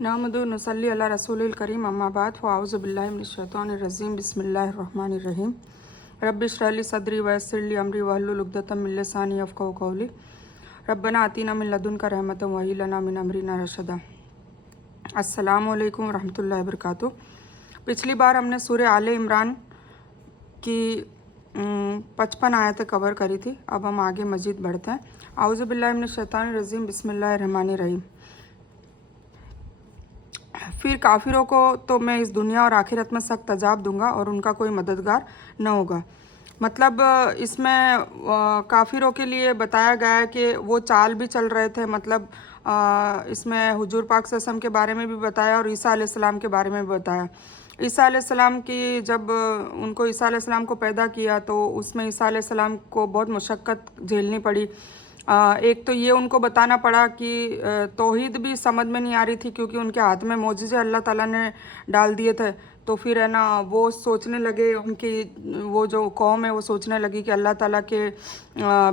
नामदु नसल्ली अला रसूलिल करीम अम्मा बाद फ़अऊज़ु बिल्लाहि मिनश शैतानिर रजीम बिस्मिल्लाहिर रहमानिर रहीम रब्बि इश्रह ली सदरी व यस्सिर ली अमरी वहलुल उक़दतम मिन लिसानी यफ़क़हू क़ौली रब्बना आतीना मिन लदुनका रहमतन व हय्यि लना मिन अमरिना रशदा। अस्सलामु अलैकुम व रहमतुल्लाहि व बरकातुहू। पिछली बार हमने सूरह आले इमरान की 55 आयतें कवर करी थी। अब हम आगे मज़ीद बढ़ते हैं। आऊज़ु बिल्लाहि मिनश शैतानिर रजीम बिस्मिल्लाहिर रहमानिर रहीम। फिर काफिरों को तो मैं इस दुनिया और आखिरत में सख्त अजाब दूंगा और उनका कोई मददगार न होगा। मतलब इसमें काफिरों के लिए बताया गया है कि वो चाल भी चल रहे थे। मतलब इसमें हुजूर पाक सल्लल्लाहु अलैहि वसल्लम के बारे में भी बताया और ईसा अलैहिस्सलाम के बारे में भी बताया। ईसा अलैहिस्सलाम की जब उनको ईसा अलैहिस्सलाम को पैदा किया तो उसमें ईसा अलैहिस्सलाम को बहुत मुशक्क़त झेलनी पड़ी। एक तो ये उनको बताना पड़ा कि तौहीद भी समझ में नहीं आ रही थी क्योंकि उनके हाथ में मोजिज़े अल्लाह ताला ने डाल दिए थे। तो फिर है ना वो सोचने लगे, उनकी वो जो कौम है वो सोचने लगी कि अल्लाह ताला के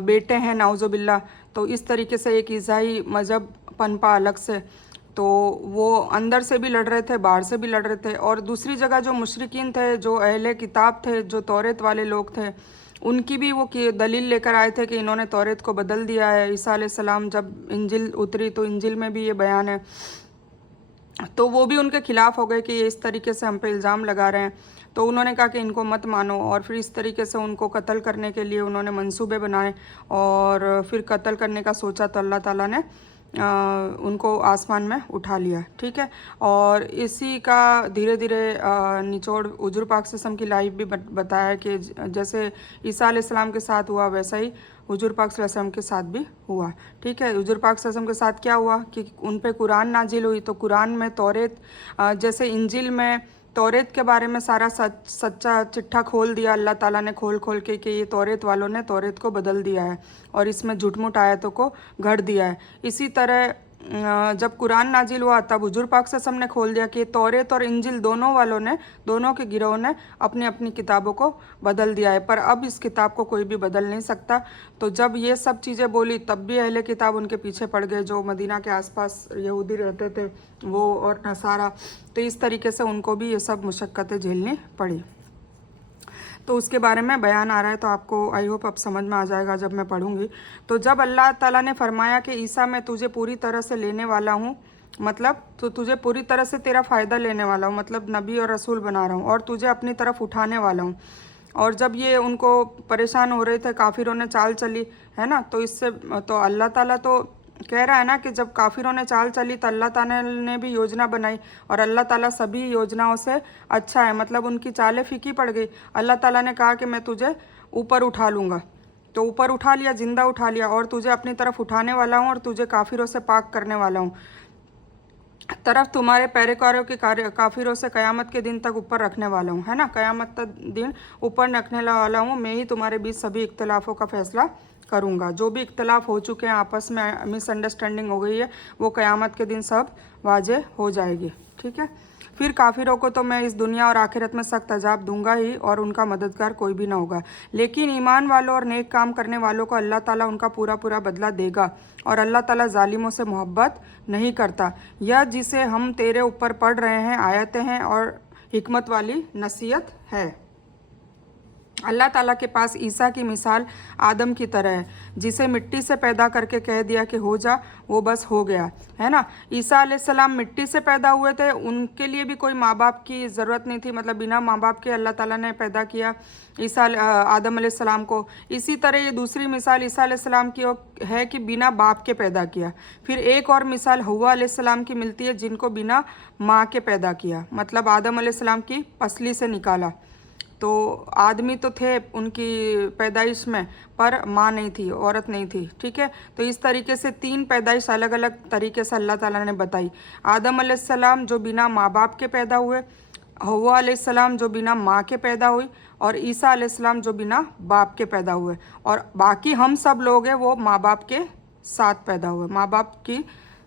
बेटे हैं नाउज़ुबिल्लाह। तो इस तरीके से एक ईसाई मज़हब पनपा अलग से। तो वो अंदर से भी लड़ रहे थे, बाहर से भी लड़ रहे थे। और दूसरी जगह जो मुशरिकीन थे, जो अहले किताब थे, जो तौरेत वाले लोग थे, उनकी भी वो दलील लेकर आए थे कि इन्होंने तौरेत को बदल दिया है। ईसा अलैहिस्सलाम जब इंजिल उतरी तो इंजिल में भी ये बयान है। तो वो भी उनके खिलाफ हो गए कि ये इस तरीके से हम पे इल्ज़ाम लगा रहे हैं। तो उन्होंने कहा कि इनको मत मानो और फिर इस तरीके से उनको कत्ल करने के लिए उन्होंने मंसूबे बनाए और फिर कत्ल करने का सोचा तो अल्लाह ताला ने उनको आसमान में उठा लिया। ठीक है। और इसी का धीरे धीरे निचोड़ हुजूर पाक सल्लल्लाहु अलैहि वसल्लम की लाइफ भी बताया कि जैसे ईसा अलैहिस्सलाम के साथ हुआ वैसा ही हुजूर पाक सल्लल्लाहु अलैहि वसल्लम के साथ भी हुआ। ठीक है। हुजूर पाक सल्लल्लाहु अलैहि वसल्लम के साथ क्या हुआ कि उन पे कुरान नाजिल हुई। तो कुरान में तौरेत जैसे इंजिल में तौरेत के बारे में सारा सच्चा चिट्ठा खोल दिया अल्लाह ताला ने, खोल खोल के कि ये तौरेत वालों ने तौरेत को बदल दिया है और इसमें झूठ-मूठ आयतों को गढ़ दिया है। इसी तरह जब कुरान नाजिल हुआ तब हुजूर पाक सल्लल्लाहु अलैहि वसल्लम ने खोल दिया कि तौरेत और इंजिल दोनों वालों ने, दोनों के गिरोह ने अपनी अपनी किताबों को बदल दिया है, पर अब इस किताब को कोई भी बदल नहीं सकता। तो जब ये सब चीज़ें बोली तब भी अहले किताब उनके पीछे पड़ गए, जो मदीना के आसपास यहूदी रहते थे वो और नसारा। तो इस तरीके से उनको भी ये सब मुशक्क़तें झेलनी पड़ी। तो उसके बारे में बयान आ रहा है। तो आपको आई होप अब समझ में आ जाएगा जब मैं पढ़ूंगी। तो जब अल्लाह ताला ने फरमाया कि ईसा मैं तुझे पूरी तरह से लेने वाला हूँ, मतलब तो तुझे पूरी तरह से तेरा फ़ायदा लेने वाला हूँ, मतलब नबी और रसूल बना रहा हूँ और तुझे अपनी तरफ उठाने वाला हूँ। और जब ये उनको परेशान हो रहे थे, काफिरों ने चाल चली है ना, तो इससे तो अल्लाह ताला तो कह रहा है ना कि जब काफिरों ने चाल चली तो अल्लाह ताला ने भी योजना बनाई और अल्लाह ताला सभी योजनाओं से अच्छा है। मतलब उनकी चालें फीकी पड़ गई। अल्लाह ताला ने कहा कि मैं तुझे ऊपर उठा लूँगा, तो ऊपर उठा लिया, जिंदा उठा लिया और तुझे अपनी तरफ उठाने वाला हूँ और तुझे काफिरों से पाक करने वाला हूँ, तरफ तुम्हारे पैरेकारों के काफिरों से कयामत के दिन तक ऊपर रखने वाला हूँ, है ना। कयामत तक दिन ऊपर रखने वाला हूँ। मैं ही तुम्हारे बीच सभी इख्तलाफों का फैसला करूँगा। जो भी इख्तलाफ हो चुके हैं, आपस में मिसअंडरस्टैंडिंग हो गई है, वो कयामत के दिन सब वाजे हो जाएगी। ठीक है। फिर काफिरों को तो मैं इस दुनिया और आखिरत में सख्त अजाब दूंगा ही और उनका मददगार कोई भी ना होगा। लेकिन ईमान वालों और नेक काम करने वालों को अल्लाह ताला उनका पूरा पूरा बदला देगा और अल्लाह ताला जालिमों से मोहब्बत नहीं करता। यह जिसे हम तेरे ऊपर पढ़ रहे हैं आयतें हैं और हिकमत वाली नसीहत है। अल्लाह ताला के पास ईसा की मिसाल आदम की तरह है, जिसे मिट्टी से पैदा करके कह दिया कि हो जा, वो बस हो गया, है ना। ईसा अलैहिस्सलाम मिट्टी से पैदा हुए थे, उनके लिए भी कोई माँ बाप की ज़रूरत नहीं थी। मतलब बिना माँ बाप के अल्लाह ताला ने पैदा किया ईसा आदम अलैहिस्सलाम को। इसी तरह ये दूसरी मिसाल ईसा अलैहिस्सलाम की है कि बिना बाप के पैदा किया। फिर एक और मिसाल हव्वा अलैहिस्सलाम की मिलती है, जिनको बिना माँ के पैदा किया, मतलब आदम अलैहिस्सलाम की पसली से निकाला। तो आदमी तो थे उनकी पैदाइश में, पर माँ नहीं थी, औरत नहीं थी। ठीक है। तो इस तरीके से 3 पैदाइश अलग अलग तरीके से अल्लाह ताला ने बताई। आदम अलैहिस्सलाम जो बिना माँ बाप के पैदा हुए, हव्वा अलैहिस्सलाम जो बिना माँ के पैदा हुई और ईसा अलैहिस्सलाम जो बिना बाप के पैदा हुए। और बाकी हम सब लोग हैं वो माँ बाप के साथ पैदा हुए, माँ बाप की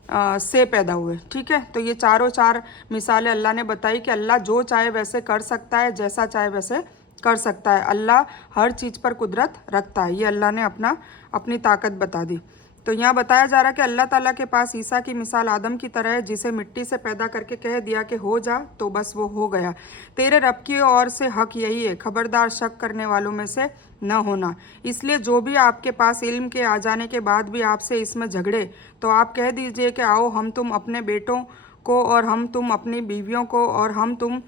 से पैदा हुए। ठीक है। तो ये चारों 4 मिसालें अल्लाह ने बताई कि अल्लाह जो चाहे वैसे कर सकता है, जैसा चाहे वैसे कर सकता है। अल्लाह हर चीज़ पर कुदरत रखता है। ये अल्लाह ने अपनी ताकत बता दी। तो यहाँ बताया जा रहा है कि अल्लाह ताला के पास ईसा की मिसाल आदम की तरह है, जिसे मिट्टी से पैदा करके कह दिया कि हो जा, तो बस वो हो गया। तेरे रब की ओर से हक यही है, खबरदार शक करने वालों में से न होना। इसलिए जो भी आपके पास इल्म के आ जाने के बाद भी आपसे इसमें झगड़े, तो आप कह दीजिए कि आओ हम तुम अपने बेटों को और हम तुम अपनी बीवियों को और हम तुम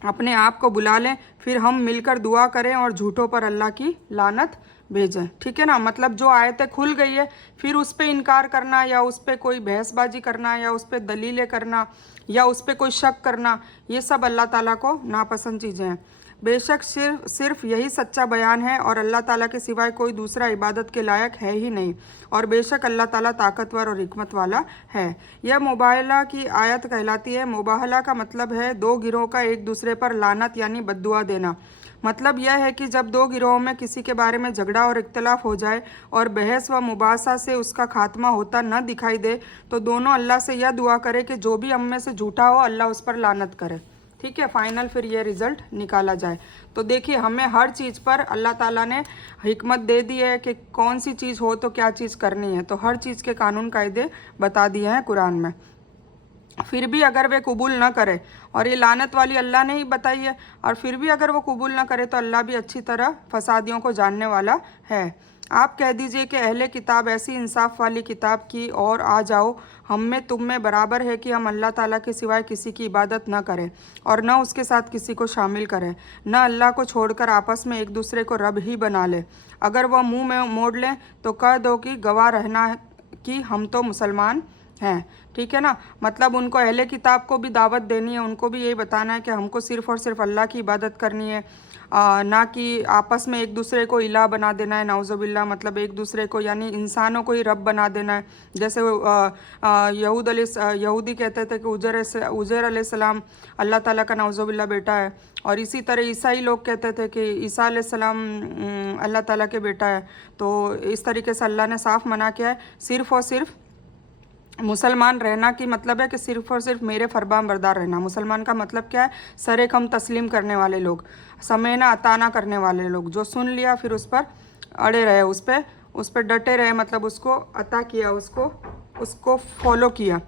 अपने आप को बुला लें, फिर हम मिलकर दुआ करें और झूठों पर अल्लाह की लानत भेजें। ठीक है ना, मतलब जो आयतें खुल गई है, फिर उस पर इनकार करना या उस पर कोई बहसबाजी करना या उस पर दलीलें करना या उस पर कोई शक करना, ये सब अल्लाह ताला को नापसंद चीज़ें हैं। बेशक सिर्फ यही सच्चा बयान है और अल्लाह ताला के सिवाय कोई दूसरा इबादत के लायक है ही नहीं, और बेशक अल्लाह ताला ताकतवर और हिकमत वाला है। यह मुबाहला की आयत कहलाती है। मुबाहला का मतलब है दो गिरोह का एक दूसरे पर लानत यानी बद्दुआ देना। मतलब यह है कि जब दो गिरोहों में किसी के बारे में झगड़ा और इख्तलाफ हो जाए और बहस व मुबासा से उसका खात्मा होता न दिखाई दे, तो दोनों अल्लाह से यह दुआ करे कि जो भी हम में से झूठा हो अल्लाह उस पर लानत करे। ठीक है, फाइनल फिर ये रिजल्ट निकाला जाए। तो देखिए, हमें हर चीज़ पर अल्लाह ताला ने हिकमत दे दी है कि कौन सी चीज़ हो तो क्या चीज़ करनी है, तो हर चीज़ के कानून कायदे बता दिए हैं कुरान में। फिर भी अगर वे कबूल ना करे, और ये लानत वाली अल्लाह ने ही बताई है, और फिर भी अगर वो कबूल ना करे तो अल्लाह भी अच्छी तरह फसादियों को जानने वाला है। आप कह दीजिए कि अहले किताब ऐसी इंसाफ वाली किताब की और आ जाओ, हम में तुम में बराबर है कि हम अल्लाह ताला के सिवाय किसी की इबादत न करें और न उसके साथ किसी को शामिल करें, न अल्लाह को छोड़कर आपस में एक दूसरे को रब ही बना ले। अगर वह मुंह में मोड़ लें तो कह दो कि गवाह रहना है कि हम तो मुसलमान हैं। ठीक है ना, मतलब उनको अहले किताब को भी दावत देनी है, उनको भी यही बताना है कि हमको सिर्फ़ और सिर्फ अल्लाह की इबादत करनी है, ना कि आपस में एक दूसरे को इलाह बना देना है, नाउज़ुबिल्लाह, मतलब एक दूसरे को यानी इंसानों को ही रब बना देना है। जैसे यहूदी कहते थे कि उज़ैर अलैहिस्सलाम अल्लाह ताला का नाउज़ुबिल्लाह बेटा है, और इसी तरह ईसाई लोग कहते थे कि ईसा अलैहिस्सलाम अल्लाह ताला के बेटा है। तो इस तरीके से अल्लाह ने साफ मना किया है। सिर्फ़ और सिर्फ मुसलमान रहना की मतलब है कि सिर्फ़ और सिर्फ मेरे फरमान बरदार रहना। मुसलमान का मतलब क्या है? सरे कम तस्लीम करने वाले लोग, समेना अताना करने वाले लोग, जो सुन लिया फिर उस पर अड़े रहे, उस पर डटे रहे, मतलब उसको अता किया, उसको फॉलो किया।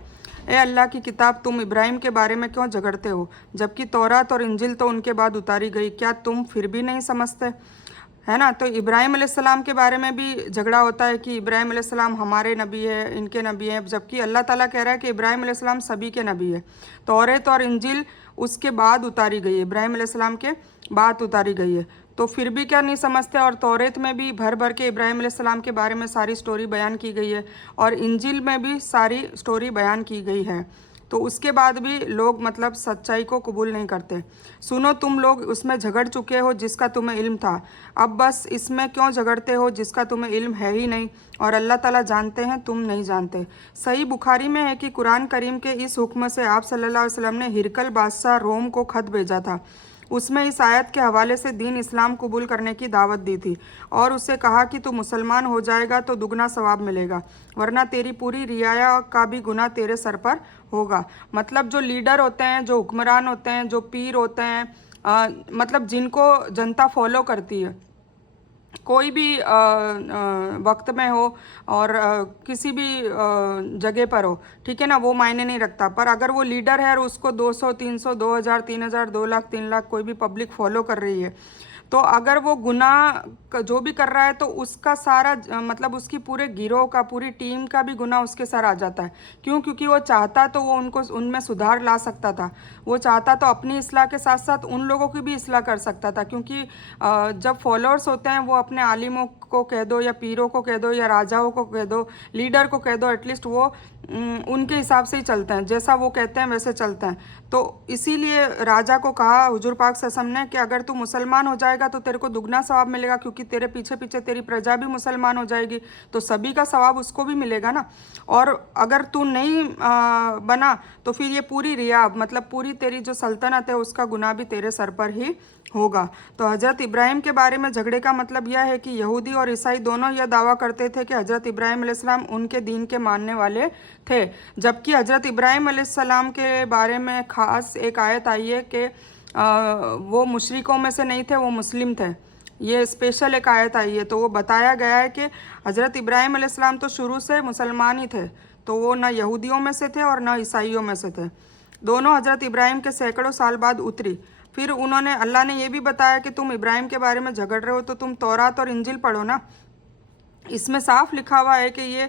ए अल्लाह की किताब, तुम इब्राहिम के बारे में क्यों झगड़ते हो, जबकि तौरात और इंजिल तो उनके बाद उतारी गई, क्या तुम फिर भी नहीं समझते? है ना। तो इब्राहिम अलैहिस्सलाम के बारे में भी झगड़ा होता है कि इब्राहिम अलैहिस्सलाम हमारे नबी है, इनके नबी हैं, जबकि अल्लाह ताला कह रहा है कि इब्राहिम अलैहिस्सलाम सभी के नबी है। तौरात और इंजिल उसके बाद उतारी गई है, इब्राहिम अलैहिस्सलाम के बाद उतारी गई है, तो फिर भी क्या नहीं समझते? और तौरात में भी भर भर के इब्राहिम अलैहिस्सलाम के बारे में सारी स्टोरी बयान की गई है, और इंजिल में भी सारी स्टोरी बयान की गई है, तो उसके बाद भी लोग मतलब सच्चाई को कबूल नहीं करते। सुनो, तुम लोग उसमें झगड़ चुके हो जिसका तुम्हें इल्म था, अब बस इसमें क्यों झगड़ते हो जिसका तुम्हें इल्म है ही नहीं, और अल्लाह ताला जानते हैं तुम नहीं जानते। सही बुखारी में है कि कुरान करीम के इस हुक्म से आप सल्लल्लाहु अलैहि वसल्लम ने हिरकल बादशाह रोम को खत भेजा था। उसमें इस आयत के हवाले से दीन इस्लाम कबूल करने की दावत दी थी, और उससे कहा कि तू मुसलमान हो जाएगा तो दुगना सवाब मिलेगा, वरना तेरी पूरी रियाया का भी गुनाह तेरे सर पर होगा। मतलब जो लीडर होते हैं, जो हुक्मरान होते हैं, जो पीर होते हैं, मतलब जिनको जनता फॉलो करती है, कोई भी वक्त में हो और किसी भी जगह पर हो, ठीक है ना, वो मायने नहीं रखता। पर अगर वो लीडर है और उसको 200, 300, 2000, 3000, 2 लाख, 3 लाख कोई भी पब्लिक फॉलो कर रही है, तो अगर वो गुनाह जो भी कर रहा है तो उसका सारा मतलब उसकी पूरे गिरोह का, पूरी टीम का भी गुनाह उसके सर आ जाता है। क्यों? क्योंकि वो चाहता तो वो उनमें सुधार ला सकता था, वो चाहता तो अपनी इस्लाह के साथ साथ उन लोगों की भी इस्लाह कर सकता था। क्योंकि जब फॉलोअर्स होते हैं वो अपने आलिमों को कह दो या पीरों को कह दो या राजाओं को कह दो, लीडर को कह दो, एटलीस्ट वो उनके हिसाब से ही चलते हैं, जैसा वो कहते हैं वैसे चलते हैं। तो इसीलिए राजा को कहा हुजूर पाक सल्लल्लाहु अलैहि वसल्लम ने कि अगर तू मुसलमान हो जाएगा तो तेरे को दुगना सवाब मिलेगा, क्योंकि तेरे पीछे पीछे तेरी प्रजा भी मुसलमान हो जाएगी, तो सभी का सवाब उसको भी मिलेगा ना। और अगर तू नहीं बना तो फिर ये पूरी रिया, मतलब पूरी तेरी जो सल्तनत है उसका गुनाह भी तेरे सर पर ही होगा। तो हज़रत इब्राहिम के बारे में झगड़े का मतलब यह है कि यहूदी और ईसाई दोनों यह दावा करते थे कि हज़रत इब्राहिम अलैहिस्सलाम उनके दीन के मानने वाले थे, जबकि हज़रत इब्राहिम अलैहिस्सलाम के बारे में ख़ास एक आयत आई है कि वो मुशरिकों में से नहीं थे, वो मुस्लिम थे। ये स्पेशल एक आयत आई है। तो वो बताया गया है कि हज़रत इब्राहीम अलैहिस्सलाम तो शुरू से मुसलमान ही थे, तो वो ना यहूदियों में से थे और ना ईसाइयों में से थे। दोनों हज़रत इब्राहीम के सैकड़ों साल बाद उतरी। फिर उन्होंने, अल्लाह ने ये भी बताया कि तुम इब्राहीम के बारे में झगड़ रहे हो तो तुम तौरात और इंजिल पढ़ो ना, इसमें साफ लिखा हुआ है कि ये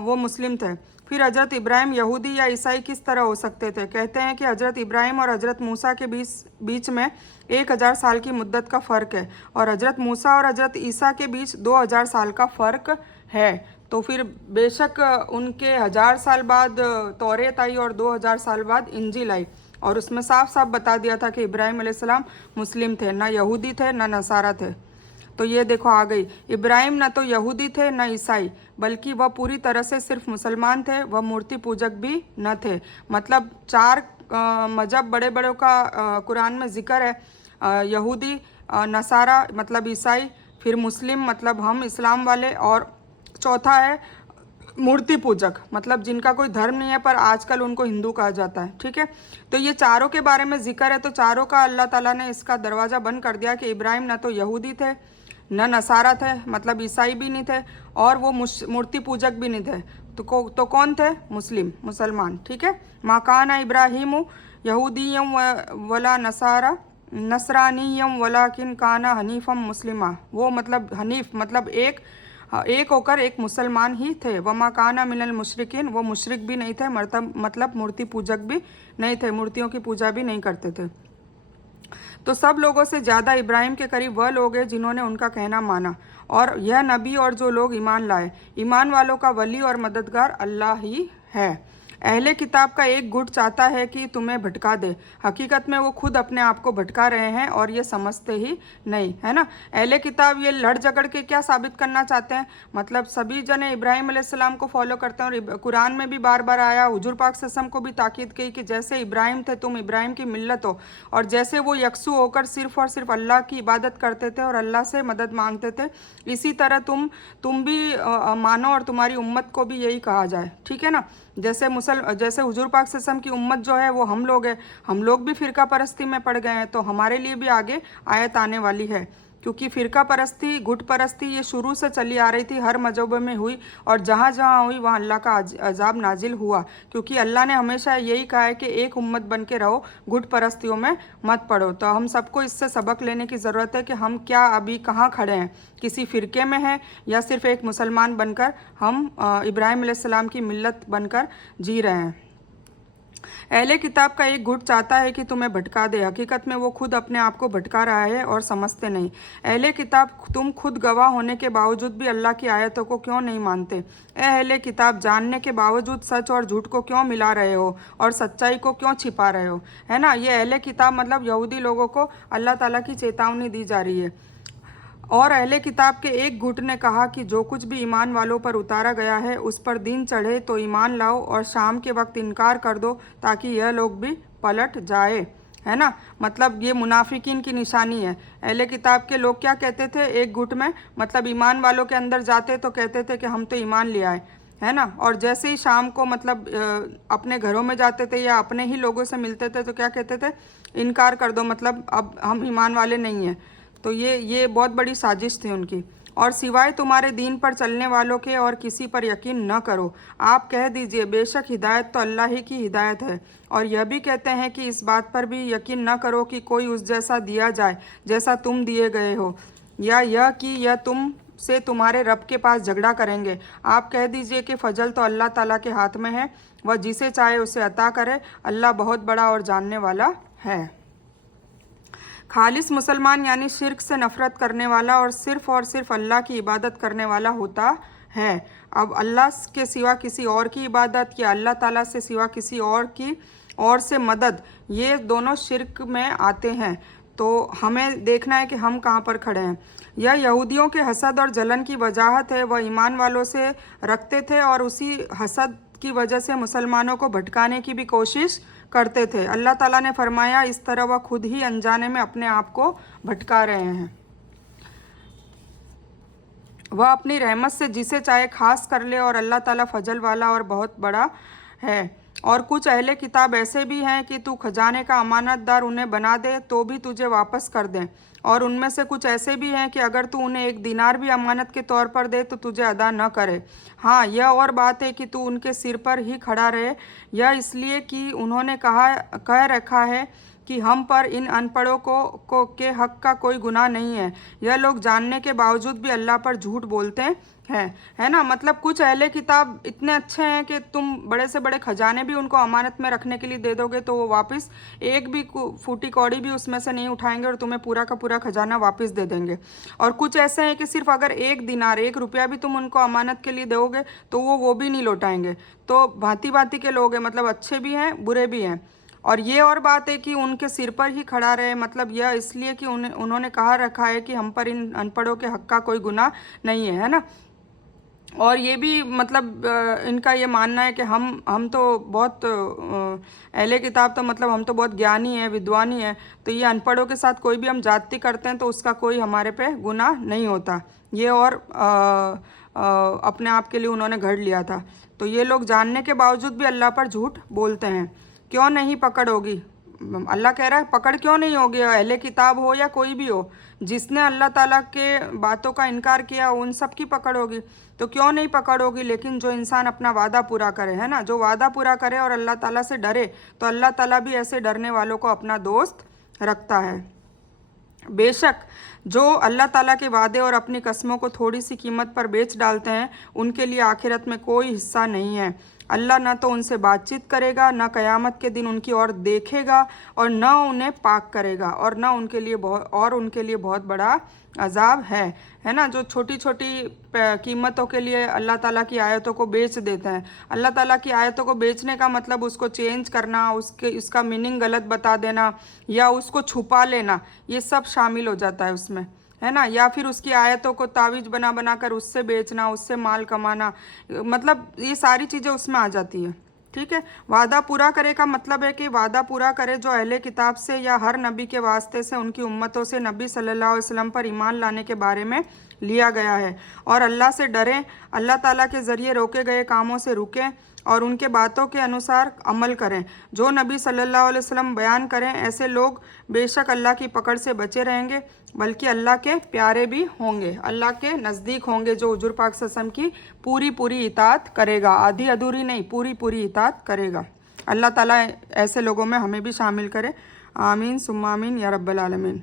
वो मुस्लिम थे। फिर हज़रत इब्राहीम यहूदी या ईसाई किस तरह हो सकते थे? कहते हैं कि हज़रत इब्राहीम और हज़रत मूसा के बीच में 1000 साल की मुद्दत का फ़र्क है, और हज़रत मूसा और हज़रत ईसा के बीच 2000 साल का फ़र्क है। तो फिर बेशक उनके 1000 साल बाद तौरेत आई और 2000 साल बाद इंजील आई, और उसमें साफ साफ बता दिया था कि इब्राहीम अलैहिस्सलाम मुस्लिम थे, ना यहूदी थे ना नसारा थे। तो ये देखो आ गई, इब्राहिम न तो यहूदी थे न ईसाई, बल्कि वह पूरी तरह से सिर्फ मुसलमान थे, वह मूर्ति पूजक भी न थे। मतलब 4 मजहब बड़े बड़ों का कुरान में जिक्र है, यहूदी, नसारा मतलब ईसाई, फिर मुस्लिम मतलब हम इस्लाम वाले, और चौथा है मूर्ति पूजक मतलब जिनका कोई धर्म नहीं है पर आजकल उनको हिंदू कहा जाता है। ठीक है, तो ये चारों के बारे में जिक्र है। तो चारों का अल्लाह ताला ने इसका दरवाज़ा बंद कर दिया कि इब्राहिम न तो यहूदी थे न नसारा थे, मतलब ईसाई भी नहीं थे, और वो मूर्ति पूजक भी नहीं थे। तो कौन थे? मुसलमान। ठीक है, माकाना इब्राहिम यहूदीयम वला नसारा नसरानीयम वलाकिन काना हनीफम मुस्लिमा। वो मतलब हनीफ मतलब एक होकर एक मुसलमान ही थे। वमा काना मिनल मुशरिकिन, वो मुशरिक भी नहीं थे, मतलब मूर्ति पूजक भी नहीं थे, मूर्तियों की पूजा भी नहीं करते थे। तो सब लोगों से ज़्यादा इब्राहिम के करीब वह लोग हैं जिन्होंने उनका कहना माना, और यह नबी और जो लोग ईमान लाए। ईमान वालों का वली और मददगार अल्लाह ही है। अहले किताब का एक गुट चाहता है कि तुम्हें भटका दे, हकीकत में वो खुद अपने आप को भटका रहे हैं और ये समझते ही नहीं, है ना। अहले किताब ये लड़ झगड़ के क्या साबित करना चाहते हैं? मतलब सभी जने इब्राहिम अलैहिस्सलाम को फॉलो करते हैं, और कुरान में भी बार बार आया, हुजूर पाक सल्लल्लाहु अलैहि वसल्लम को भी ताकीद की कि जैसे इब्राहिम थे तुम इब्राहिम की मिल्लत हो, और जैसे वो यकसू होकर सिर्फ और सिर्फ अल्लाह की इबादत करते थे और अल्लाह से मदद मांगते थे, इसी तरह तुम भी मानो और तुम्हारी उम्मत को भी यही कहा जाए। ठीक है ना, जैसे हुजूर पाक सल्लल्लाहु अलैहि वसल्लम की उम्मत जो है वो हम लोग हैं, हम लोग भी फ़िरका परस्ती में पड़ गए हैं, तो हमारे लिए भी आगे आयत आने वाली है। क्योंकि फ़िरका परस्ती, गुट परस्ती ये शुरू से चली आ रही थी, हर मजहब में हुई, और जहाँ जहाँ हुई वहाँ अल्लाह का अजाब नाजिल हुआ। क्योंकि अल्लाह ने हमेशा यही कहा है कि एक उम्मत बन के रहो, गुट परस्तियों में मत पड़ो। तो हम सबको इससे सबक लेने की ज़रूरत है कि हम क्या अभी कहाँ खड़े हैं, किसी फ़िरके में हैं या सिर्फ एक मुसलमान बनकर हम इब्राहिम अलैहिस्सलाम की मिल्लत बनकर जी रहे हैं। अहले किताब का एक गुट चाहता है कि तुम्हें भटका दे, हकीकत में वो खुद अपने आप को भटका रहा है और समझते नहीं। अहले किताब, तुम खुद गवाह होने के बावजूद भी अल्लाह की आयतों को क्यों नहीं मानते? अहले किताब, जानने के बावजूद सच और झूठ को क्यों मिला रहे हो और सच्चाई को क्यों छिपा रहे हो? है ना, ये अहले किताब मतलब यहूदी लोगों को अल्लाह ताला की चेतावनी दी जा रही है। और अहले किताब के एक गुट ने कहा कि जो कुछ भी ईमान वालों पर उतारा गया है उस पर दिन चढ़े तो ईमान लाओ, और शाम के वक्त इनकार कर दो ताकि यह लोग भी पलट जाए। है ना, मतलब ये मुनाफिकीन की निशानी है। अहले किताब के लोग क्या कहते थे एक गुट में, मतलब ईमान वालों के अंदर जाते तो कहते थे कि हम तो ईमान ले आए, है ना, और जैसे ही शाम को मतलब अपने घरों में जाते थे या अपने ही लोगों से मिलते थे तो क्या कहते थे, इनकार कर दो, मतलब अब हम ईमान वाले नहीं हैं। तो ये बहुत बड़ी साजिश थी उनकी। और सिवाय तुम्हारे दीन पर चलने वालों के और किसी पर यकीन न करो। आप कह दीजिए बेशक हिदायत तो अल्लाह ही की हिदायत है। और यह भी कहते हैं कि इस बात पर भी यकीन न करो कि कोई उस जैसा दिया जाए जैसा तुम दिए गए हो, या यह कि यह तुम से तुम्हारे रब के पास झगड़ा करेंगे। आप कह दीजिए कि फजल तो अल्लाह ताला के हाथ में है, वह जिसे चाहे उसे अता करे, अल्लाह बहुत बड़ा और जानने वाला है। खालिस मुसलमान यानी शिर्क से नफ़रत करने वाला और सिर्फ अल्लाह की इबादत करने वाला होता है। अब अल्लाह के सिवा किसी और की इबादत या अल्लाह ताला से सिवा किसी और से मदद, ये दोनों शिर्क में आते हैं। तो हमें देखना है कि हम कहाँ पर खड़े हैं। यह यहूदियों के हसद और जलन की वजाहत है। वह ईमान वालों से रखते थे और उसी हसद की वजह से मुसलमानों को भटकाने की भी कोशिश करते थे। अल्लाह ताला ने फरमाया इस तरह वह खुद ही अनजाने में अपने आप को भटका रहे हैं। वह अपनी रहमत से जिसे चाहे खास कर ले, और अल्लाह ताला फजल वाला और बहुत बड़ा है। और कुछ अहले किताब ऐसे भी हैं कि तू खजाने का अमानतदार उन्हें बना दे तो भी तुझे वापस कर दें, और उनमें से कुछ ऐसे भी हैं कि अगर तू उन्हें 1 दीनार भी अमानत के तौर पर दे तो तुझे अदा न करे। हाँ, यह और बात है कि तू उनके सिर पर ही खड़ा रहे, यह इसलिए कि उन्होंने कह रखा है कि हम पर इन अनपढ़ों को के हक का कोई गुनाह नहीं है। यह लोग जानने के बावजूद भी अल्लाह पर झूठ बोलते हैं, है ना। मतलब कुछ अहले किताब इतने अच्छे हैं कि तुम बड़े से बड़े खजाने भी उनको अमानत में रखने के लिए दे दोगे तो वो वापस एक भी फूटी कौड़ी भी उसमें से नहीं उठाएंगे और तुम्हें पूरा का पूरा खजाना वापस दे देंगे। और कुछ ऐसे हैं कि सिर्फ अगर 1 दीनार 1 रुपया भी तुम उनको अमानत के लिए दोगे तो वो भी नहीं लौटाएंगे। तो भांति भांति के लोग हैं, मतलब अच्छे भी हैं बुरे भी हैं। और ये और बात है कि उनके सिर पर ही खड़ा रहे, मतलब यह इसलिए कि उन्होंने कहा रखा है कि हम पर इन अनपढ़ों के हक का कोई गुनाह नहीं है ना। और ये भी मतलब इनका ये मानना है कि हम तो बहुत अहले किताब तो मतलब हम तो बहुत ज्ञानी है विद्वानी है, तो ये अनपढ़ों के साथ कोई भी हम जाति करते हैं तो उसका कोई हमारे पे गुनाह नहीं होता। ये और अपने आप के लिए उन्होंने घड़ लिया था। तो ये लोग जानने के बावजूद भी अल्लाह पर झूठ बोलते हैं। क्यों नहीं पकड़ होगी? अल्लाह कह रहा है पकड़ क्यों नहीं होगी, अहले किताब हो या कोई भी हो, जिसने अल्लाह ताला के बातों का इनकार किया उन सब की पकड़ होगी। तो क्यों नहीं पकड़ होगी? लेकिन जो इंसान अपना वादा पूरा करे, है ना, जो वादा पूरा करे और अल्लाह ताला से डरे, तो अल्लाह ताला भी ऐसे डरने वालों को अपना दोस्त रखता है। बेशक जो अल्लाह ताला के वादे और अपनी कस्मों को थोड़ी सी कीमत पर बेच डालते हैं उनके लिए आखिरत में कोई हिस्सा नहीं है। अल्लाह न तो उनसे बातचीत करेगा, न क़यामत के दिन उनकी ओर देखेगा, और न उन्हें पाक करेगा, और न उनके लिए बहुत बड़ा अजाब है ना। जो छोटी छोटी कीमतों के लिए अल्लाह ताला की आयतों को बेच देते हैं, अल्लाह ताला की आयतों को बेचने का मतलब उसको चेंज करना, उसका मीनिंग गलत बता देना या उसको छुपा लेना, ये सब शामिल हो जाता है उसमें, है ना। या फिर उसकी आयतों को तावीज बना कर उससे बेचना, उससे माल कमाना, मतलब ये सारी चीज़ें उसमें आ जाती है। ठीक है, वादा पूरा करे का मतलब है कि वादा पूरा करे जो अहले किताब से या हर नबी के वास्ते से उनकी उम्मतों से नबी सल्लल्लाहु अलैहि वसल्लम पर ईमान लाने के बारे में लिया गया है, और अल्लाह से डरें, अल्लाह ताला के ज़रिए रोके गए कामों से रुकें और उनके बातों के अनुसार अमल करें जो नबी सल्लल्लाहु अलैहि वसल्लम बयान करें। ऐसे लोग बेशक अल्लाह की पकड़ से बचे रहेंगे, बल्कि अल्लाह के प्यारे भी होंगे, अल्लाह के नज़दीक होंगे, जो हुजूर पाक सल्लल्लाहु अलैहि वसल्लम की पूरी इताअत करेगा, आधी अधूरी नहीं, पूरी इताअत करेगा। अल्लाह ताला ऐसे लोगों में हमें भी शामिल करे। आमीन सुम्मा आमीन या रब्बल आलमीन।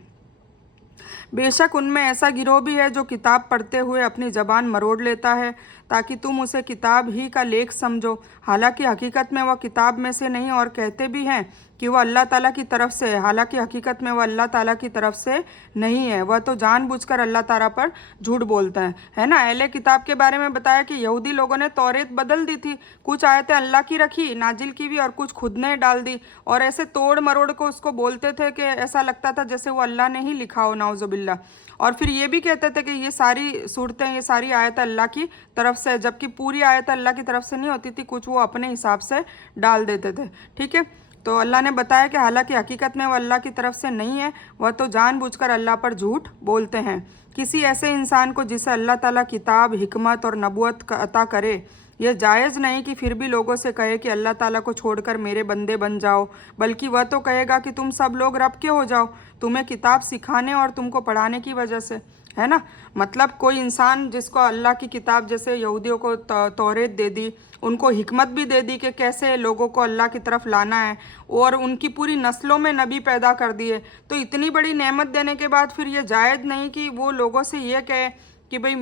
बेशक उनमें ऐसा गिरोह भी है जो किताब पढ़ते हुए अपनी ज़बान मरोड़ लेता है ताकि तुम उसे किताब ही का लेख समझो, हालांकि हकीकत में वह किताब में से नहीं, और कहते भी हैं कि वह अल्लाह ताला की तरफ से है, हालांकि हकीकत में वह अल्लाह ताला की तरफ से नहीं है, वह तो जानबूझकर अल्लाह ताला पर झूठ बोलता है ना। अहले किताब के बारे में बताया कि यहूदी लोगों ने तौरेत बदल दी थी, कुछ आयतें अल्लाह की रखी नाजिल की भी और कुछ खुद ने डाल दी, और ऐसे तोड़ मरोड़ को उसको बोलते थे कि ऐसा लगता था जैसे वो अल्लाह ने ही लिखा हो, नाउजुबिल्ला। और फिर ये भी कहते थे कि ये सारी सूरतें, ये सारी आयतें अल्लाह की तरफ से, जबकि पूरी आयत अल्लाह की तरफ से नहीं होती थी, कुछ वो अपने हिसाब से डाल देते थे। ठीक है, तो अल्लाह ने बताया कि हालांकि हकीकत में वो अल्लाह की तरफ से नहीं है, वह तो जानबूझकर अल्लाह पर झूठ बोलते हैं। किसी ऐसे इंसान को जिसे अल्लाह ताला किताब, हिकमत और नबूवत अता करे, यह जायज़ नहीं कि फिर भी लोगों से कहे कि अल्लाह ताला को छोड़कर मेरे बंदे बन जाओ, बल्कि वह तो कहेगा कि तुम सब लोग रब के हो जाओ, तुम्हें किताब सिखाने और तुमको पढ़ाने की वजह से, है ना। मतलब कोई इंसान जिसको अल्लाह की किताब, जैसे यहूदियों को तौरेत दे दी, उनको हिकमत भी दे दी कि कैसे लोगों को अल्लाह की तरफ लाना है, और उनकी पूरी नस्लों में नबी पैदा कर दिए, तो इतनी बड़ी नेमत देने के बाद फिर ये जायज़ नहीं कि वो लोगों से ये कहे कि भाई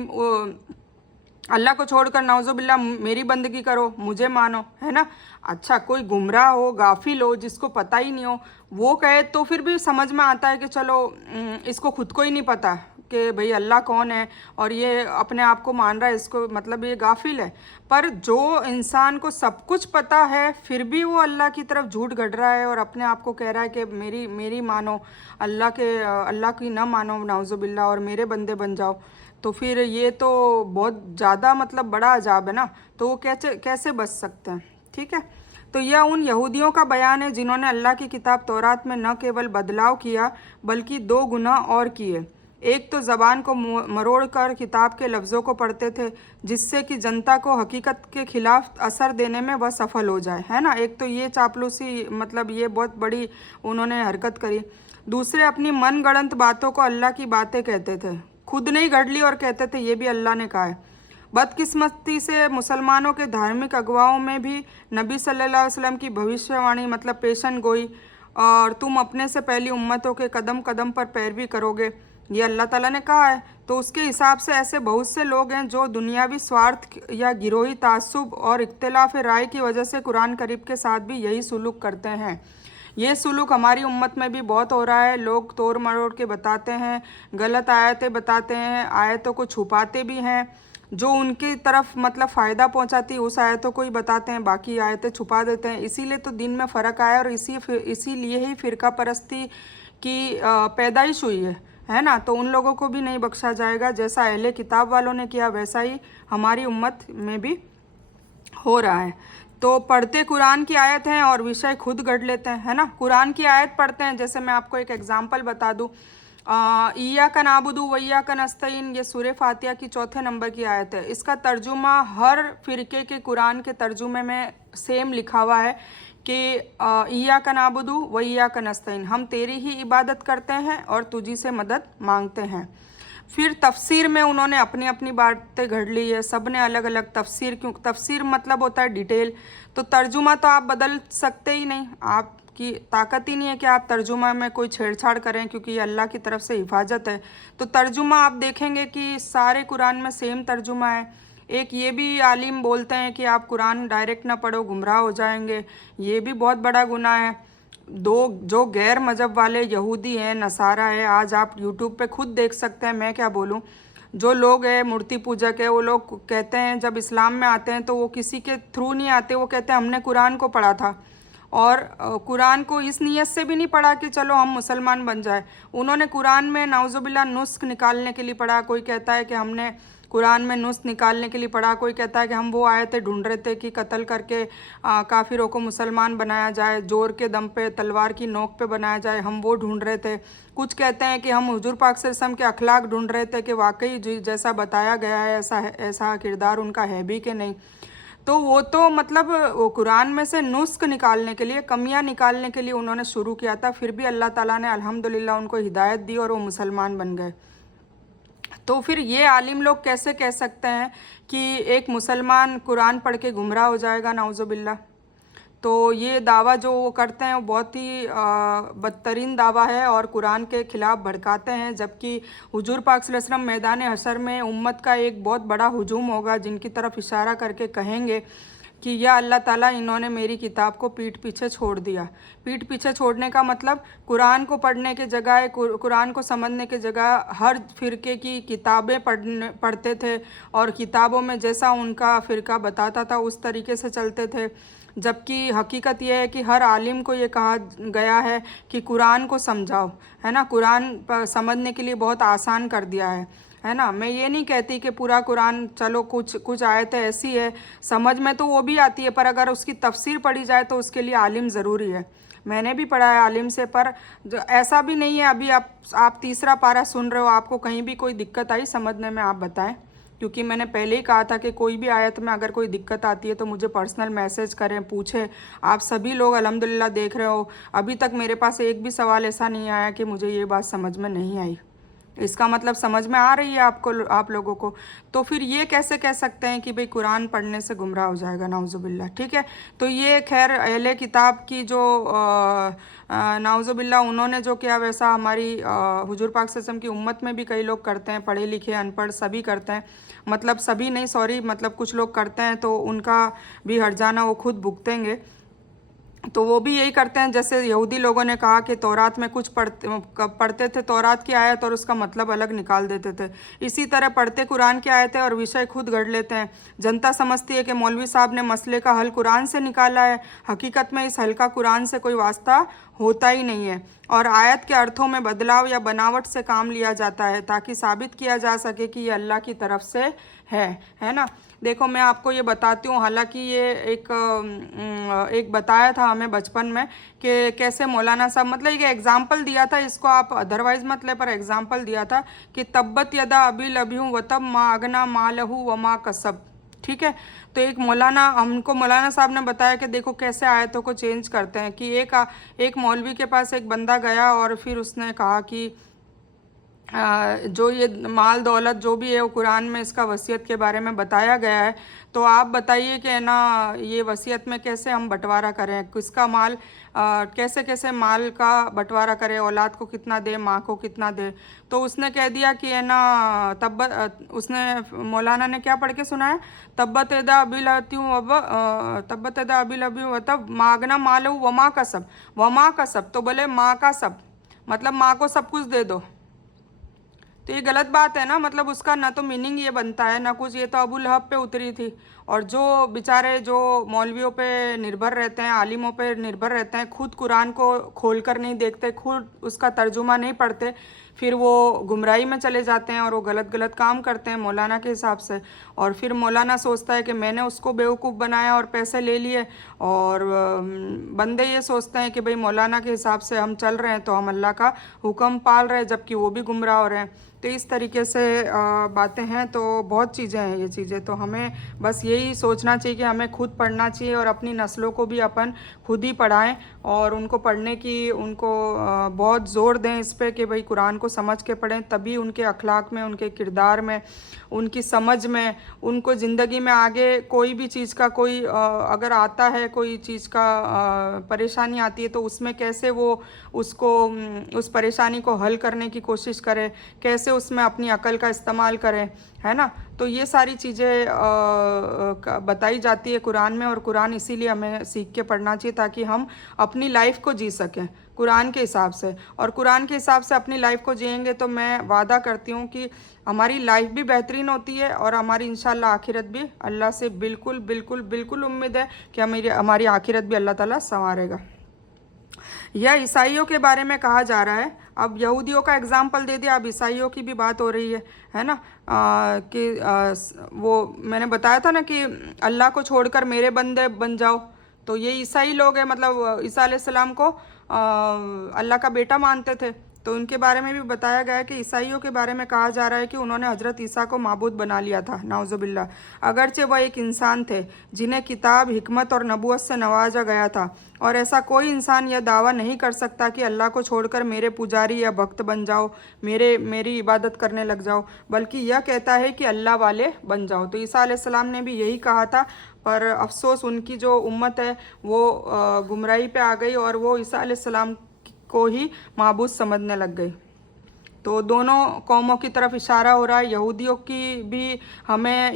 अल्लाह को छोड़कर नाउजुबिल्ला मेरी बंदगी करो, मुझे मानो, है ना। अच्छा, कोई गुमराह हो, गाफिल हो, जिसको पता ही नहीं हो, वो कहे तो फिर भी समझ में आता है कि चलो इसको खुद को ही नहीं पता कि भाई अल्लाह कौन है, और ये अपने आप को मान रहा है, इसको मतलब ये गाफिल है। पर जो इंसान को सब कुछ पता है फिर भी वो अल्लाह की तरफ झूठ गढ़ रहा है और अपने आप को कह रहा है कि मेरी मानो, अल्लाह की ना मानो नाउजुबिल्ला, और मेरे बंदे बन जाओ, तो फिर ये तो बहुत ज़्यादा मतलब बड़ा अजाब है ना। तो वो कैसे बच सकते हैं? ठीक है, तो यह उन यहूदियों का बयान है जिन्होंने अल्लाह की किताब तौरात में न केवल बदलाव किया बल्कि 2 गुनाह और किए। एक तो ज़बान को मरोड़ कर किताब के लफ्ज़ों को पढ़ते थे जिससे कि जनता को हकीकत के खिलाफ असर देने में वह सफल हो जाए, है ना। एक तो ये चापलूसी, मतलब ये बहुत बड़ी उन्होंने हरकत करी। दूसरे अपनी मन गढ़ंत बातों को अल्लाह की बातें कहते थे, खुद नहीं घड़ ली और कहते थे ये भी अल्लाह ने कहा है। बदकिस्मती से मुसलमानों के धार्मिक अगुवाओं में भी नबी सल्लल्लाहु अलैहि वसल्लम की भविष्यवाणी मतलब पेशन गोई और तुम अपने से पहली उम्मतों के कदम कदम पर पैरवी करोगे, ये अल्लाह ताला ने कहा है। तो उसके हिसाब से ऐसे बहुत से लोग हैं जो दुनियावी स्वार्थ या गिरोही तासुब और इख्तिलाफ राय की वजह से कुरान करीम के साथ भी यही सुलूक करते हैं। ये सुलूक हमारी उम्मत में भी बहुत हो रहा है। लोग तोड़ मरोड़ के बताते हैं, गलत आयतें बताते हैं, आयतों को छुपाते भी हैं, जो उनकी तरफ मतलब फ़ायदा पहुंचाती है उस आयतों को ही बताते हैं, बाकी आयतें छुपा देते हैं। इसीलिए तो दिन में फ़र्क आया और इसीलिए ही फ़िरका परस्ती की पैदाइश हुई है ना। तो उन लोगों को भी नहीं बख्शा जाएगा। जैसा अहले किताब वालों ने किया वैसा ही हमारी उम्मत में भी हो रहा है। तो पढ़ते कुरान की आयत हैं और विषय खुद गढ़ लेते हैं, है ना। कुरान की आयत पढ़ते हैं, जैसे मैं आपको एक एग्जांपल बता दूं, इय्याका नाबुदु व इय्याका नस्तईन, ये सूरह फातिहा की 4 नंबर की आयत है। इसका तर्जुमा हर फ़िरके के कुरान के तर्जुमे में सेम लिखा हुआ है कि इय्याका नाबुदु व इय्याका नस्तईन, हम तेरी ही इबादत करते हैं और तुझी से मदद मांगते हैं। फिर तफसीर में उन्होंने अपनी अपनी बातें घड़ ली है, सब ने अलग अलग तफसीर, क्यों तफसीर मतलब होता है डिटेल। तो तर्जुमा तो आप बदल सकते ही नहीं, आपकी ताकत ही नहीं है कि आप तर्जुमा में कोई छेड़छाड़ करें, क्योंकि ये अल्लाह की तरफ से हिफाजत है। तो तर्जुमा आप देखेंगे कि सारे कुरान में सेम तर्जुमा है। एक ये भी आलिम बोलते हैं कि आप कुरान डायरेक्ट ना पढ़ो, गुमराह हो जाएंगे, ये भी बहुत बड़ा गुनाह है। जो गैर मजहब वाले यहूदी हैं, नसारा है, आज आप यूट्यूब पे खुद देख सकते हैं, मैं क्या बोलूँ, जो लोग हैं मूर्ति पूजक है, वो लोग कहते हैं जब इस्लाम में आते हैं तो वो किसी के थ्रू नहीं आते, वो कहते हैं हमने कुरान को पढ़ा था। और कुरान को इस नीयत से भी नहीं पढ़ा कि चलो हम मुसलमान बन जाए। उन्होंने कुरान में नाउजुबिल्ला नुस्ख निकालने के लिए पढ़ा। कोई कहता है कि हमने कुरान में नुस्ख निकालने के लिए पढ़ा, कोई कहता है कि हम वो आयतें ढूंढ रहे थे कि कत्ल करके काफिरों को मुसलमान बनाया जाए, जोर के दम पे तलवार की नोक पे बनाया जाए, हम वो ढूंढ रहे थे। कुछ कहते हैं कि हम हुजूर पाक सल्लल्लाहु अलैहि वसल्लम के अखलाक ढूंढ रहे थे कि वाकई जैसा बताया गया है ऐसा किरदार उनका है भी कि नहीं। तो वो तो मतलब वो कुरान में से नुस्ख निकालने के लिए, कमियां निकालने के लिए उन्होंने शुरू किया था। फिर भी अल्लाह ताला ने अल्हम्दुलिल्लाह उनको हिदायत दी और वो मुसलमान बन गए। तो फिर ये आलिम लोग कैसे कह सकते हैं कि एक मुसलमान कुरान पढ़ के गुमराह हो जाएगा, नाउजुबिल्ला। तो ये दावा जो वो करते हैं वो बहुत ही बदतरीन दावा है और कुरान के ख़िलाफ़ भड़काते हैं। जबकि हुजूर पाक सल्लल्लाहु अलैहि वसल्लम मैदान हशर में उम्मत का एक बहुत बड़ा हुजूम होगा, जिनकी तरफ इशारा करके कहेंगे कि या अल्लाह ताला इन्होंने मेरी किताब को पीठ पीछे छोड़ दिया। पीठ पीछे छोड़ने का मतलब कुरान को पढ़ने के जगह, कुरान को समझने के जगह हर फ़िरके की किताबें पढ़ते थे और किताबों में जैसा उनका फ़िरका बताता था उस तरीके से चलते थे। जबकि हकीकत यह है कि हर आलिम को ये कहा गया है कि कुरान को समझाओ, है ना। कुरान समझने के लिए बहुत आसान कर दिया है ना। मैं ये नहीं कहती कि पूरा कुरान, चलो कुछ आयतें ऐसी है समझ में तो वो भी आती है, पर अगर उसकी तफसीर पढ़ी जाए तो उसके लिए आलिम ज़रूरी है। मैंने भी पढ़ा है आलिम से, पर ऐसा भी नहीं है। अभी आप तीसरा पारा सुन रहे हो, आपको कहीं भी कोई दिक्कत आई समझने में, आप बताएं, क्योंकि मैंने पहले ही कहा था कि कोई भी आयत में अगर कोई दिक्कत आती है तो मुझे पर्सनल मैसेज करें, पूछें। आप सभी लोग अल्हम्दुलिल्लाह देख रहे हो, अभी तक मेरे पास एक भी सवाल ऐसा नहीं आया कि मुझे ये बात समझ में नहीं आई। इसका मतलब समझ में आ रही है आप लोगों को। तो फिर ये कैसे कह सकते हैं कि भाई कुरान पढ़ने से गुमराह हो जाएगा, नाउजुबिल्लाह। ठीक है, तो ये खैर अहले किताब की जो नाउजुबिल्लाह उन्होंने जो किया वैसा हमारी हुजूर पाक सल्लल्लाहु अलैहि वसल्लम की उम्मत में भी कई लोग करते हैं, पढ़े लिखे अनपढ़ सभी करते हैं। मतलब सभी नहीं, सॉरी, मतलब कुछ लोग करते हैं तो उनका भी हर्जाना वो खुद भुगतेंगे। तो वो भी यही करते हैं, जैसे यहूदी लोगों ने कहा कि तौरात में कुछ पढ़ते थे तौरात की आयत और उसका मतलब अलग निकाल देते थे। इसी तरह पढ़ते कुरान की आयतें और विषय खुद गढ़ लेते हैं। जनता समझती है कि मौलवी साहब ने मसले का हल कुरान से निकाला है। हकीकत में इस हल का कुरान से कोई वास्ता होता ही नहीं है और आयत के अर्थों में बदलाव या बनावट से काम लिया जाता है ताकि साबित किया जा सके कि ये अल्लाह की तरफ से है ना। देखो मैं आपको ये बताती हूँ, हालांकि ये एक बताया था हमें बचपन में कि कैसे मौलाना साहब, मतलब एक एग्जाम्पल दिया था, इसको आप अदरवाइज मत ले, पर एग्जाम्पल दिया था कि तब्बत यदा अभी लभ्यूं वतब मा अगना मा लहू वमा कसब। ठीक है, तो एक मौलाना, हमको मौलाना साहब ने बताया कि देखो कैसे आयतों को चेंज करते हैं, कि एक मौलवी के पास एक बंदा गया और फिर उसने कहा कि जो ये माल दौलत जो भी है वो कुरान में इसका वसीयत के बारे में बताया गया है, तो आप बताइए कि ना ये वसीयत में कैसे हम बंटवारा करें, किसका माल कैसे कैसे माल का बंटवारा करें, औलाद को कितना दे, माँ को कितना दे। तो उसने कह दिया कि है ना उसने मौलाना ने क्या पढ़ के सुनाया, तब्बत एदा अबिलत्यूं अब तब्बत एदा अबिलब्यूं तब मागना मालू वमा का सब, वमा का सब, तो बोले माँ का सब, मतलब माँ को सब कुछ दे दो। तो ये गलत बात है ना, मतलब उसका ना तो मीनिंग ये बनता है ना कुछ, ये तो अबू लहब पे उतरी थी। और जो बेचारे जो मौलवियों पे निर्भर रहते हैं, आलिमों पे निर्भर रहते हैं, खुद कुरान को खोल कर नहीं देखते, खुद उसका तर्जुमा नहीं पढ़ते, फिर वो गुमराही में चले जाते हैं और वो गलत गलत काम करते हैं मौलाना के हिसाब से। और फिर मौलाना सोचता है कि मैंने उसको बेवकूफ़ बनाया और पैसे ले लिए, और बंदे ये सोचते हैं कि भाई मौलाना के हिसाब से हम चल रहे हैं तो हम अल्लाह का हुक्म पाल रहे हैं, जबकि वो भी गुमराह हो रहे हैं। तो इस तरीके से बातें हैं, तो बहुत चीज़ें हैं ये चीज़ें, तो हमें बस यही सोचना चाहिए कि हमें खुद पढ़ना चाहिए और अपनी नस्लों को भी अपन खुद ही पढ़ाएं, और उनको पढ़ने की उनको बहुत ज़ोर दें इस पे कि भाई कुरान को समझ के पढ़ें, तभी उनके अखलाक में, उनके किरदार में, उनकी समझ में, उनको ज़िंदगी में आगे कोई भी चीज़ का कोई अगर आता है, कोई चीज़ का परेशानी आती है तो उसमें कैसे वो उसको उस परेशानी को हल करने की कोशिश करे, कैसे उसमें अपनी अकल का इस्तेमाल करें, है ना। तो ये सारी चीज़ें बताई जाती है कुरान में, और कुरान इसीलिए हमें सीख के पढ़ना चाहिए ताकि हम अपनी लाइफ को जी सकें कुरान के हिसाब से। और कुरान के हिसाब से अपनी लाइफ को जिएंगे तो मैं वादा करती हूँ कि हमारी लाइफ भी बेहतरीन होती है, और हमारी इंशाल्लाह आखिरत भी, अल्लाह से बिल्कुल बिल्कुल बिल्कुल उम्मीद है कि हमारी आखिरत भी अल्लाह ताला संवारेगा। यह ईसाइयों के बारे में कहा जा रहा है, अब यहूदियों का एग्जाम्पल दे दिया, अब ईसाइयों की भी बात हो रही है ना। वो मैंने बताया था ना कि अल्लाह को छोड़कर मेरे बंदे बन जाओ, तो ये ईसाई लोग हैं, मतलब ईसा अलैहिस्सलाम को अल्लाह का बेटा मानते थे। तो उनके बारे में भी बताया गया है कि ईसाइयों के बारे में कहा जा रहा है कि उन्होंने हज़रत ईसा को माबूद बना लिया था, नाउज़ुबिल्लाह, अगरचे वह एक इंसान थे जिन्हें किताब, हिकमत और नबूवत से नवाजा गया था। और ऐसा कोई इंसान यह दावा नहीं कर सकता कि अल्लाह को छोड़कर मेरे पुजारी या भक्त बन जाओ, मेरी इबादत करने लग जाओ, बल्कि यह कहता है कि अल्लाह वाले बन जाओ। तो ईसा अलैहिस्सलाम ने भी यही कहा था, पर अफसोस उनकी जो उम्मत है वो गुमराही पे आ गई और वो ईसा अलैहिस्सलाम को ही माबूद समझने लग गई। तो दोनों कौमों की तरफ इशारा हो रहा है, यहूदियों की भी हमें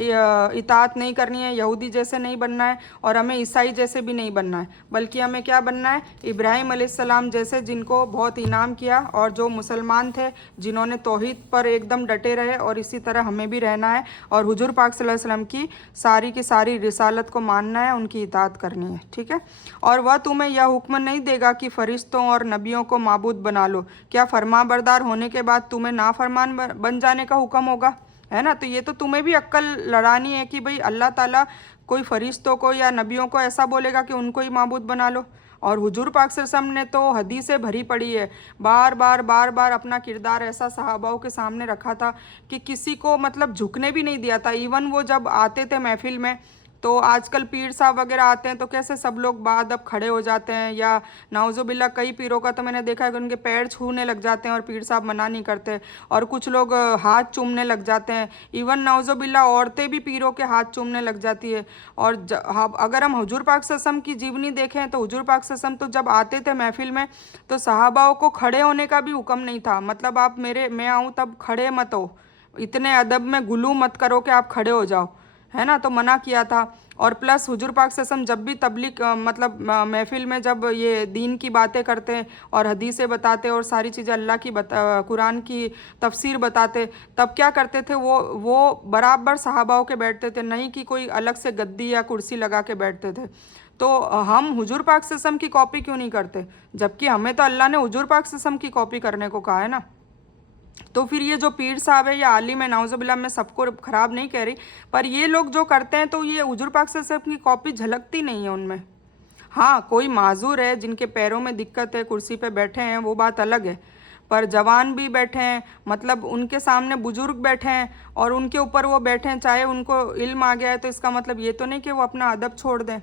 इताअत नहीं करनी है, यहूदी जैसे नहीं बनना है, और हमें ईसाई जैसे भी नहीं बनना है, बल्कि हमें क्या बनना है, इब्राहिम अलैहिस्सलाम जैसे, जिनको बहुत इनाम किया, और जो मुसलमान थे जिन्होंने तौहीद पर एकदम डटे रहे, और इसी तरह हमें भी रहना है, और हुजूर पाक सल्लल्लाहु अलैहि वसल्लम की सारी रिसालत को मानना है, उनकी इताअत करनी है, ठीक है। और वह तुम्हें यह हुक्म नहीं देगा कि फ़रिश्तों और नबियों को माबूद बना लो, क्या फरमाबरदार होने के बाद तुम्हें नाफरमान बन जाने का हुक्म होगा, है ना। तो ये तो तुम्हें भी अक्ल लड़ानी है कि भाई अल्लाह ताला कोई फरिश्तों को या नबियों को ऐसा बोलेगा कि उनको ही माबूद बना लो। और हुजूर पाक सल्लल्लाहु अलैहि वसल्लम ने तो हदीसें भरी पड़ी है, बार बार अपना किरदार ऐसा सहाबाओं के सामने रखा था कि किसी को मतलब झुकने भी नहीं दिया था। इवन वो जब आते थे महफिल में, तो आजकल पीर साहब वगैरह आते हैं तो कैसे सब लोग बादब खड़े हो जाते हैं, या नाउजुबिल्ला कई पीरों का तो मैंने देखा है कि उनके पैर छूने लग जाते हैं और पीर साहब मना नहीं करते, और कुछ लोग हाथ चूमने लग जाते हैं, इवन नाउजुबिल्ला औरतें भी पीरों के हाथ चूमने लग जाती है। और अगर हम हुजूर पाक सल्लल्लाहु अलैहि वसल्लम की जीवनी देखें तो हुजूर पाक सल्लल्लाहु अलैहि वसल्लम तो जब आते थे महफिल में तो सहाबाओं को खड़े होने का भी हुक्म नहीं था, मतलब आप मैं आऊँ तब खड़े मत हो, इतने अदब में गुलू मत करो कि आप खड़े हो जाओ, है ना, तो मना किया था। और प्लस हुजूर पाक सल्लल्लाहु अलैहि वसल्लम जब भी तबलीग मतलब महफिल में जब ये दीन की बातें करते और हदीसें बताते और सारी चीज़ें अल्लाह की कुरान की तफसीर बताते, तब क्या करते थे, वो बराबर सहाबाओं के बैठते थे, नहीं कि कोई अलग से गद्दी या कुर्सी लगा के बैठते थे। तो हम हुजूर पाक सल्लल्लाहु अलैहि वसल्लम की कॉपी क्यों नहीं करते, जबकि हमें तो अल्लाह ने हुजूर पाक सल्लल्लाहु अलैहि वसल्लम की कॉपी करने को कहा है ना। तो फिर ये जो पीर साहब है या आलिम है, नाउज़ुबिल्लाह, मैं सबको ख़राब नहीं कह रही, पर ये लोग जो करते हैं तो ये हुजूर पाक सल्लल्लाहु अलैहि वसल्लम की कॉपी झलकती नहीं है उनमें। हाँ, कोई माजूर है जिनके पैरों में दिक्कत है, कुर्सी पे बैठे हैं, वो बात अलग है, पर जवान भी बैठे हैं, मतलब उनके सामने बुजुर्ग बैठे हैं और उनके ऊपर वो बैठे हैं, चाहे उनको इल्म आ गया है, तो इसका मतलब ये तो नहीं कि वो अपना अदब छोड़ दें।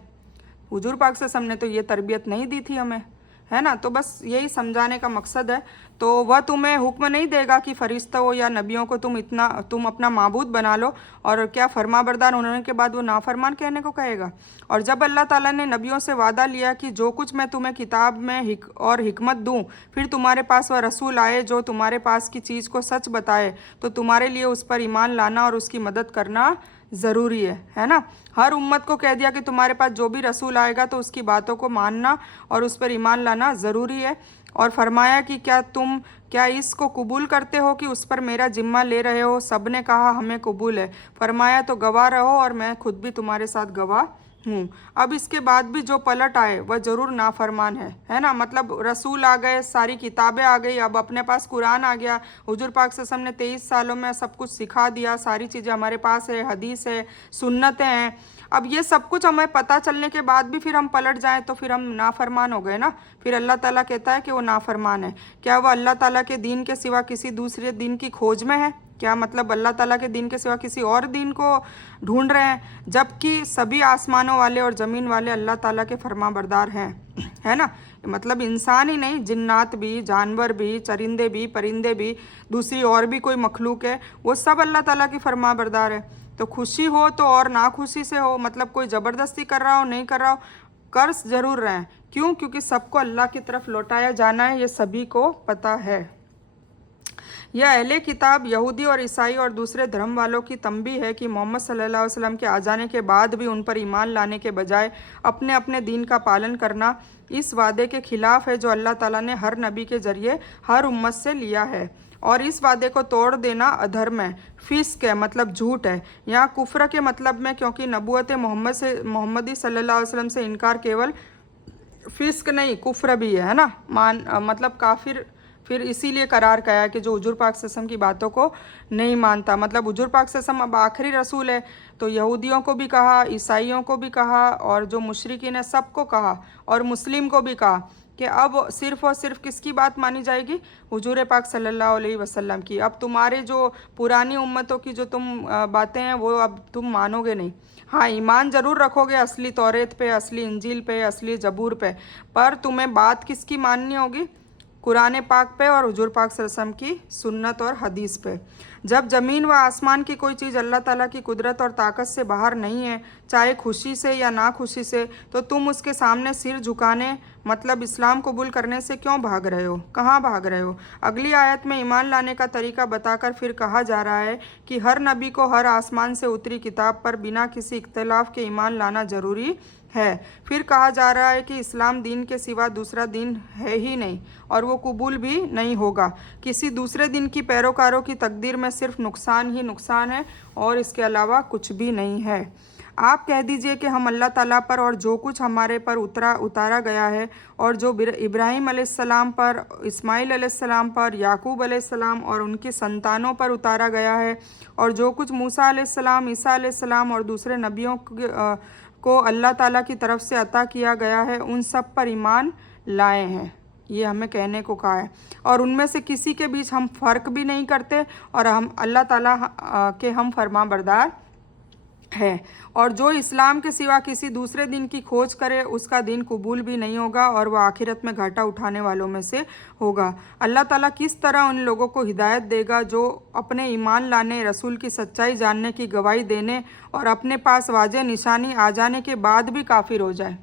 हुजूर पाक से हमने तो ये तरबियत नहीं दी थी हमें, है ना। तो बस यही समझाने का मकसद है। तो वह तुम्हें हुक्म नहीं देगा कि फरिश्तों या नबियों को तुम अपना माबूद बना लो, और क्या फरमाबरदार होने के बाद वो नाफरमान कहने को कहेगा। और जब अल्लाह ताला ने नबियों से वादा लिया कि जो कुछ मैं तुम्हें किताब में और हिकमत दूँ, फिर तुम्हारे पास वह रसूल आए जो तुम्हारे पास की चीज़ को सच बताए, तो तुम्हारे लिए उस पर ईमान लाना और उसकी मदद करना ज़रूरी है ना। हर उम्मत को कह दिया कि तुम्हारे पास जो भी रसूल आएगा तो उसकी बातों को मानना और उस पर ईमान लाना ज़रूरी है। और फरमाया कि क्या इसको कबूल करते हो कि उस पर मेरा जिम्मा ले रहे हो। सब ने कहा हमें कबूल है। फरमाया तो गवाह रहो और मैं खुद भी तुम्हारे साथ गवाह हूँ। अब इसके बाद भी जो पलट आए वह ज़रूर नाफरमान है ना। मतलब रसूल आ गए, सारी किताबें आ गई, अब अपने पास कुरान आ गया, हुजूर पाक से हमने 23 सालों में सब कुछ सिखा दिया, सारी चीज़ें हमारे पास है, हदीस है, सुन्नतें हैं। अब ये सब कुछ हमें पता चलने के बाद भी फिर हम पलट जाएं तो फिर हम नाफरमान हो गए ना। फिर अल्लाह ताला कहता है कि वो नाफरमान है। क्या वह अल्लाह ताला के दीन के सिवा किसी दूसरे दीन की खोज में है? क्या मतलब अल्लाह ताला के दीन के सिवा किसी और दीन को ढूंढ रहे हैं, जबकि सभी आसमानों वाले और ज़मीन वाले अल्लाह ताला के फरमाबरदार हैं, है ना। मतलब इंसान ही नहीं, जिन्नात भी, जानवर भी, चरिंदे भी, परिंदे भी, दूसरी और भी कोई मखलूक है, वो सब अल्लाह ताला की फरमाबरदार है। तो खुशी हो तो और ना खुशी से हो, मतलब कोई ज़बरदस्ती कर रहा हो नहीं कर रहा हो, कर ज़रूर रहे हैं। क्यों? क्योंकि सबको अल्लाह की तरफ लौटाया जाना है, ये सभी को पता है। यह अहले किताब यहूदी और ईसाई और दूसरे धर्म वालों की तंबी है कि मोहम्मद सल्लल्लाहु अलैहि वसल्लम के आ जाने के बाद भी उन पर ईमान लाने के बजाय अपने अपने दीन का पालन करना इस वादे के खिलाफ है जो अल्लाह ताला ने हर नबी के ज़रिए हर उम्मत से लिया है। और इस वादे को तोड़ देना अधर्म है, फिस्क है, मतलब झूठ है। यहाँ कुफ्र के मतलब में, क्योंकि नबूवत मोहम्मदी सल्लल्लाहु अलैहि वसल्लम से इनकार केवल फिस्क नहीं कुफ्र भी है ना। मतलब काफिर फिर इसीलिए करार किया है कि जो हुजूर पाक सल्लल्लाहु अलैहि वसल्लम की बातों को नहीं मानता। मतलब हुजूर पाक सल्लल्लाहु अलैहि वसल्लम अब आखिरी रसूल है, तो यहूदियों को भी कहा, ईसाइयों को भी कहा, और जो मुशरिकीन है सबको कहा, और मुस्लिम को भी कहा कि अब सिर्फ़ और सिर्फ किसकी बात मानी जाएगी? हुजूर पाक सल्लल्लाहु अलैहि वसल्लम की। अब तुम्हारे जो पुरानी उम्मतों की जो बातें हैं वो अब तुम मानोगे नहीं। हाँ, ईमान ज़रूर रखोगे असली तौरेत पे, असली इंजील पे, असली ज़बूर पे, पर तुम्हें बात किसकी माननी होगी? कुरान पाक पे और हुजूर पाक सल्लल्लाहु अलैहि वसल्लम की सुन्नत और हदीस पे। जब ज़मीन व आसमान की कोई चीज़ अल्लाह ताला की कुदरत और ताकत से बाहर नहीं है, चाहे खुशी से या ना खुशी से, तो तुम उसके सामने सिर झुकाने, मतलब इस्लाम कबूल करने से क्यों भाग रहे हो? कहाँ भाग रहे हो? अगली आयत में ईमान लाने का तरीका बताकर फिर कहा जा रहा है कि हर नबी को हर आसमान से उतरी किताब पर बिना किसी इख्तलाफ के ईमान लाना ज़रूरी है। फिर कहा जा रहा है कि इस्लाम दीन के सिवा दूसरा दीन है ही नहीं और वो कबूल भी नहीं होगा। किसी दूसरे दिन की पैरोकारों की तकदीर में सिर्फ नुकसान ही नुकसान है और इसके अलावा कुछ भी नहीं है। आप कह दीजिए कि हम अल्लाह ताला पर और जो कुछ हमारे पर उतारा गया है और जो इब्राहीम अलैहिस्सलाम पर, इस्माइल अलैहिस्सलाम पर, याकूब अलैहिस्सलाम और उनकी संतानों पर उतारा गया है, और जो कुछ मूसा अलैहिस्सलाम, ईसा अलैहिस्सलाम और दूसरे नबियों को अल्लाह ताला की तरफ से अता किया गया है, उन सब पर ईमान लाए हैं, ये हमें कहने को कहा है। और उनमें से किसी के बीच हम फ़र्क भी नहीं करते और हम अल्लाह ताला के हम फरमाबरदार है। और जो इस्लाम के सिवा किसी दूसरे दिन की खोज करे उसका दिन कबूल भी नहीं होगा और वह आखिरत में घाटा उठाने वालों में से होगा। अल्लाह ताला किस तरह उन लोगों को हिदायत देगा जो अपने ईमान लाने, रसूल की सच्चाई जानने की गवाही देने और अपने पास वाज़ेह निशानी आ जाने के बाद भी काफिर हो जाए।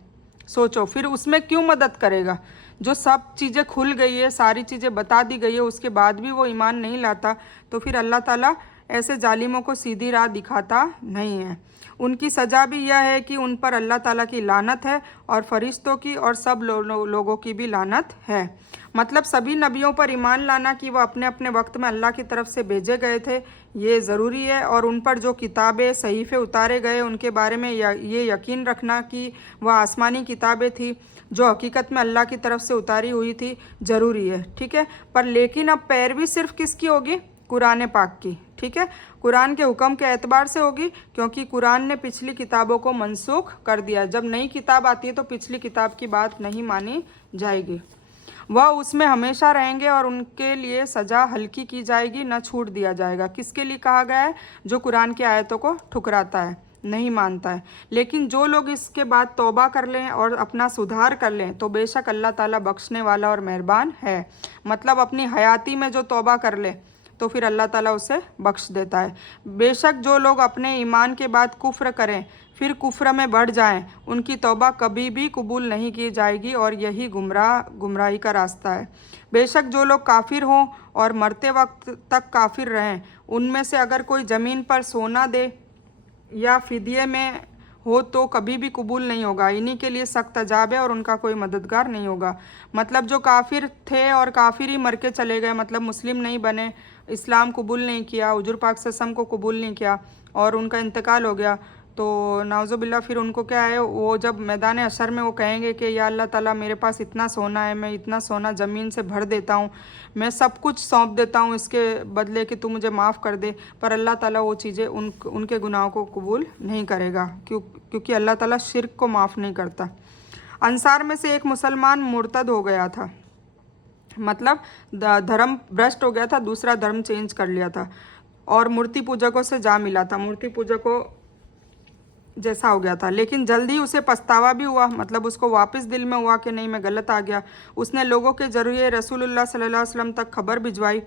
सोचो, फिर उसमें क्यों मदद करेगा? जो सब चीज़ें खुल गई है, सारी चीज़ें बता दी गई है, उसके बाद भी वो ईमान नहीं लाता, तो फिर अल्लाह ताला ऐसे जालिमों को सीधी राह दिखाता नहीं है। उनकी सज़ा भी यह है कि उन पर अल्लाह ताला की लानत है और फरिश्तों की और सब लोगों की भी लानत है। मतलब सभी नबियों पर ईमान लाना कि वह अपने अपने वक्त में अल्लाह की तरफ से भेजे गए थे, ये ज़रूरी है। और उन पर जो किताबें सहीफ़े उतारे गए उनके बारे में ये यकीन रखना कि वह आसमानी किताबें थी जो हकीकत में अल्लाह की तरफ से उतारी हुई थी, ज़रूरी है। ठीक है, पर लेकिन अब पैरवी सिर्फ किसकी होगी? कुरान पाक की। ठीक है, कुरान के हुक्म के एतबार से होगी, क्योंकि कुरान ने पिछली किताबों को मनसूख कर दिया। जब नई किताब आती है तो पिछली किताब की बात नहीं मानी जाएगी। वह उसमें हमेशा रहेंगे और उनके लिए सज़ा हल्की की जाएगी, न छूट दिया जाएगा। किसके लिए कहा गया है? जो कुरान की आयतों को ठुकराता है, नहीं मानता है। लेकिन जो लोग इसके बाद तौबा कर लें और अपना सुधार कर लें तो बेशक अल्लाह ताला बख्शने वाला और मेहरबान है। मतलब अपनी हयाती में जो तौबा कर ले तो फिर अल्लाह ताला उसे बख्श देता है। बेशक जो लोग अपने ईमान के बाद कुफ्र करें फिर कुफ्र में बढ़ जाएं, उनकी तौबा कभी भी कबूल नहीं की जाएगी और यही गुमराही का रास्ता है। बेशक जो लोग काफिर हों और मरते वक्त तक काफिर रहें, उनमें से अगर कोई ज़मीन पर सोना दे या फिदिये में हो तो कभी भी कबूल नहीं होगा। इन्हीं के लिए सख्त अजाब है और उनका कोई मददगार नहीं होगा। मतलब जो काफिर थे और काफिर ही मर के चले गए, मतलब मुस्लिम नहीं बने, इस्लाम कबूल नहीं किया, हुजूर पाक सल्लल्लाहु अलैहि वसल्लम को कबूल नहीं किया और उनका इंतकाल हो गया, तो नाउज़ुबिल्लाह फिर उनको क्या है, वो जब मैदान हशर में वो कहेंगे कि या अल्लाह ताला मेरे पास इतना सोना है, मैं इतना सोना ज़मीन से भर देता हूँ, मैं सब कुछ सौंप देता हूँ इसके बदले कि तू मुझे माफ़ कर दे। पर अल्लाह ताला वो चीज़ें उनके गुनाहों को कबूल नहीं करेगा, क्योंकि अल्लाह ताला शिर्क को माफ़ नहीं करता। अंसार में से एक मुसलमान मुर्तद हो गया था, मतलब धर्म भ्रष्ट हो गया था, दूसरा धर्म चेंज कर लिया था और मूर्ति पूजकों से जा मिला था, मूर्ति पूजकों जैसा हो गया था। लेकिन जल्दी उसे पछतावा भी हुआ, मतलब उसको वापस दिल में हुआ कि नहीं मैं गलत आ गया। उसने लोगों के जरिए रसूलुल्लाह सल्लल्लाहु अलैहि वसल्लम तक खबर भिजवाई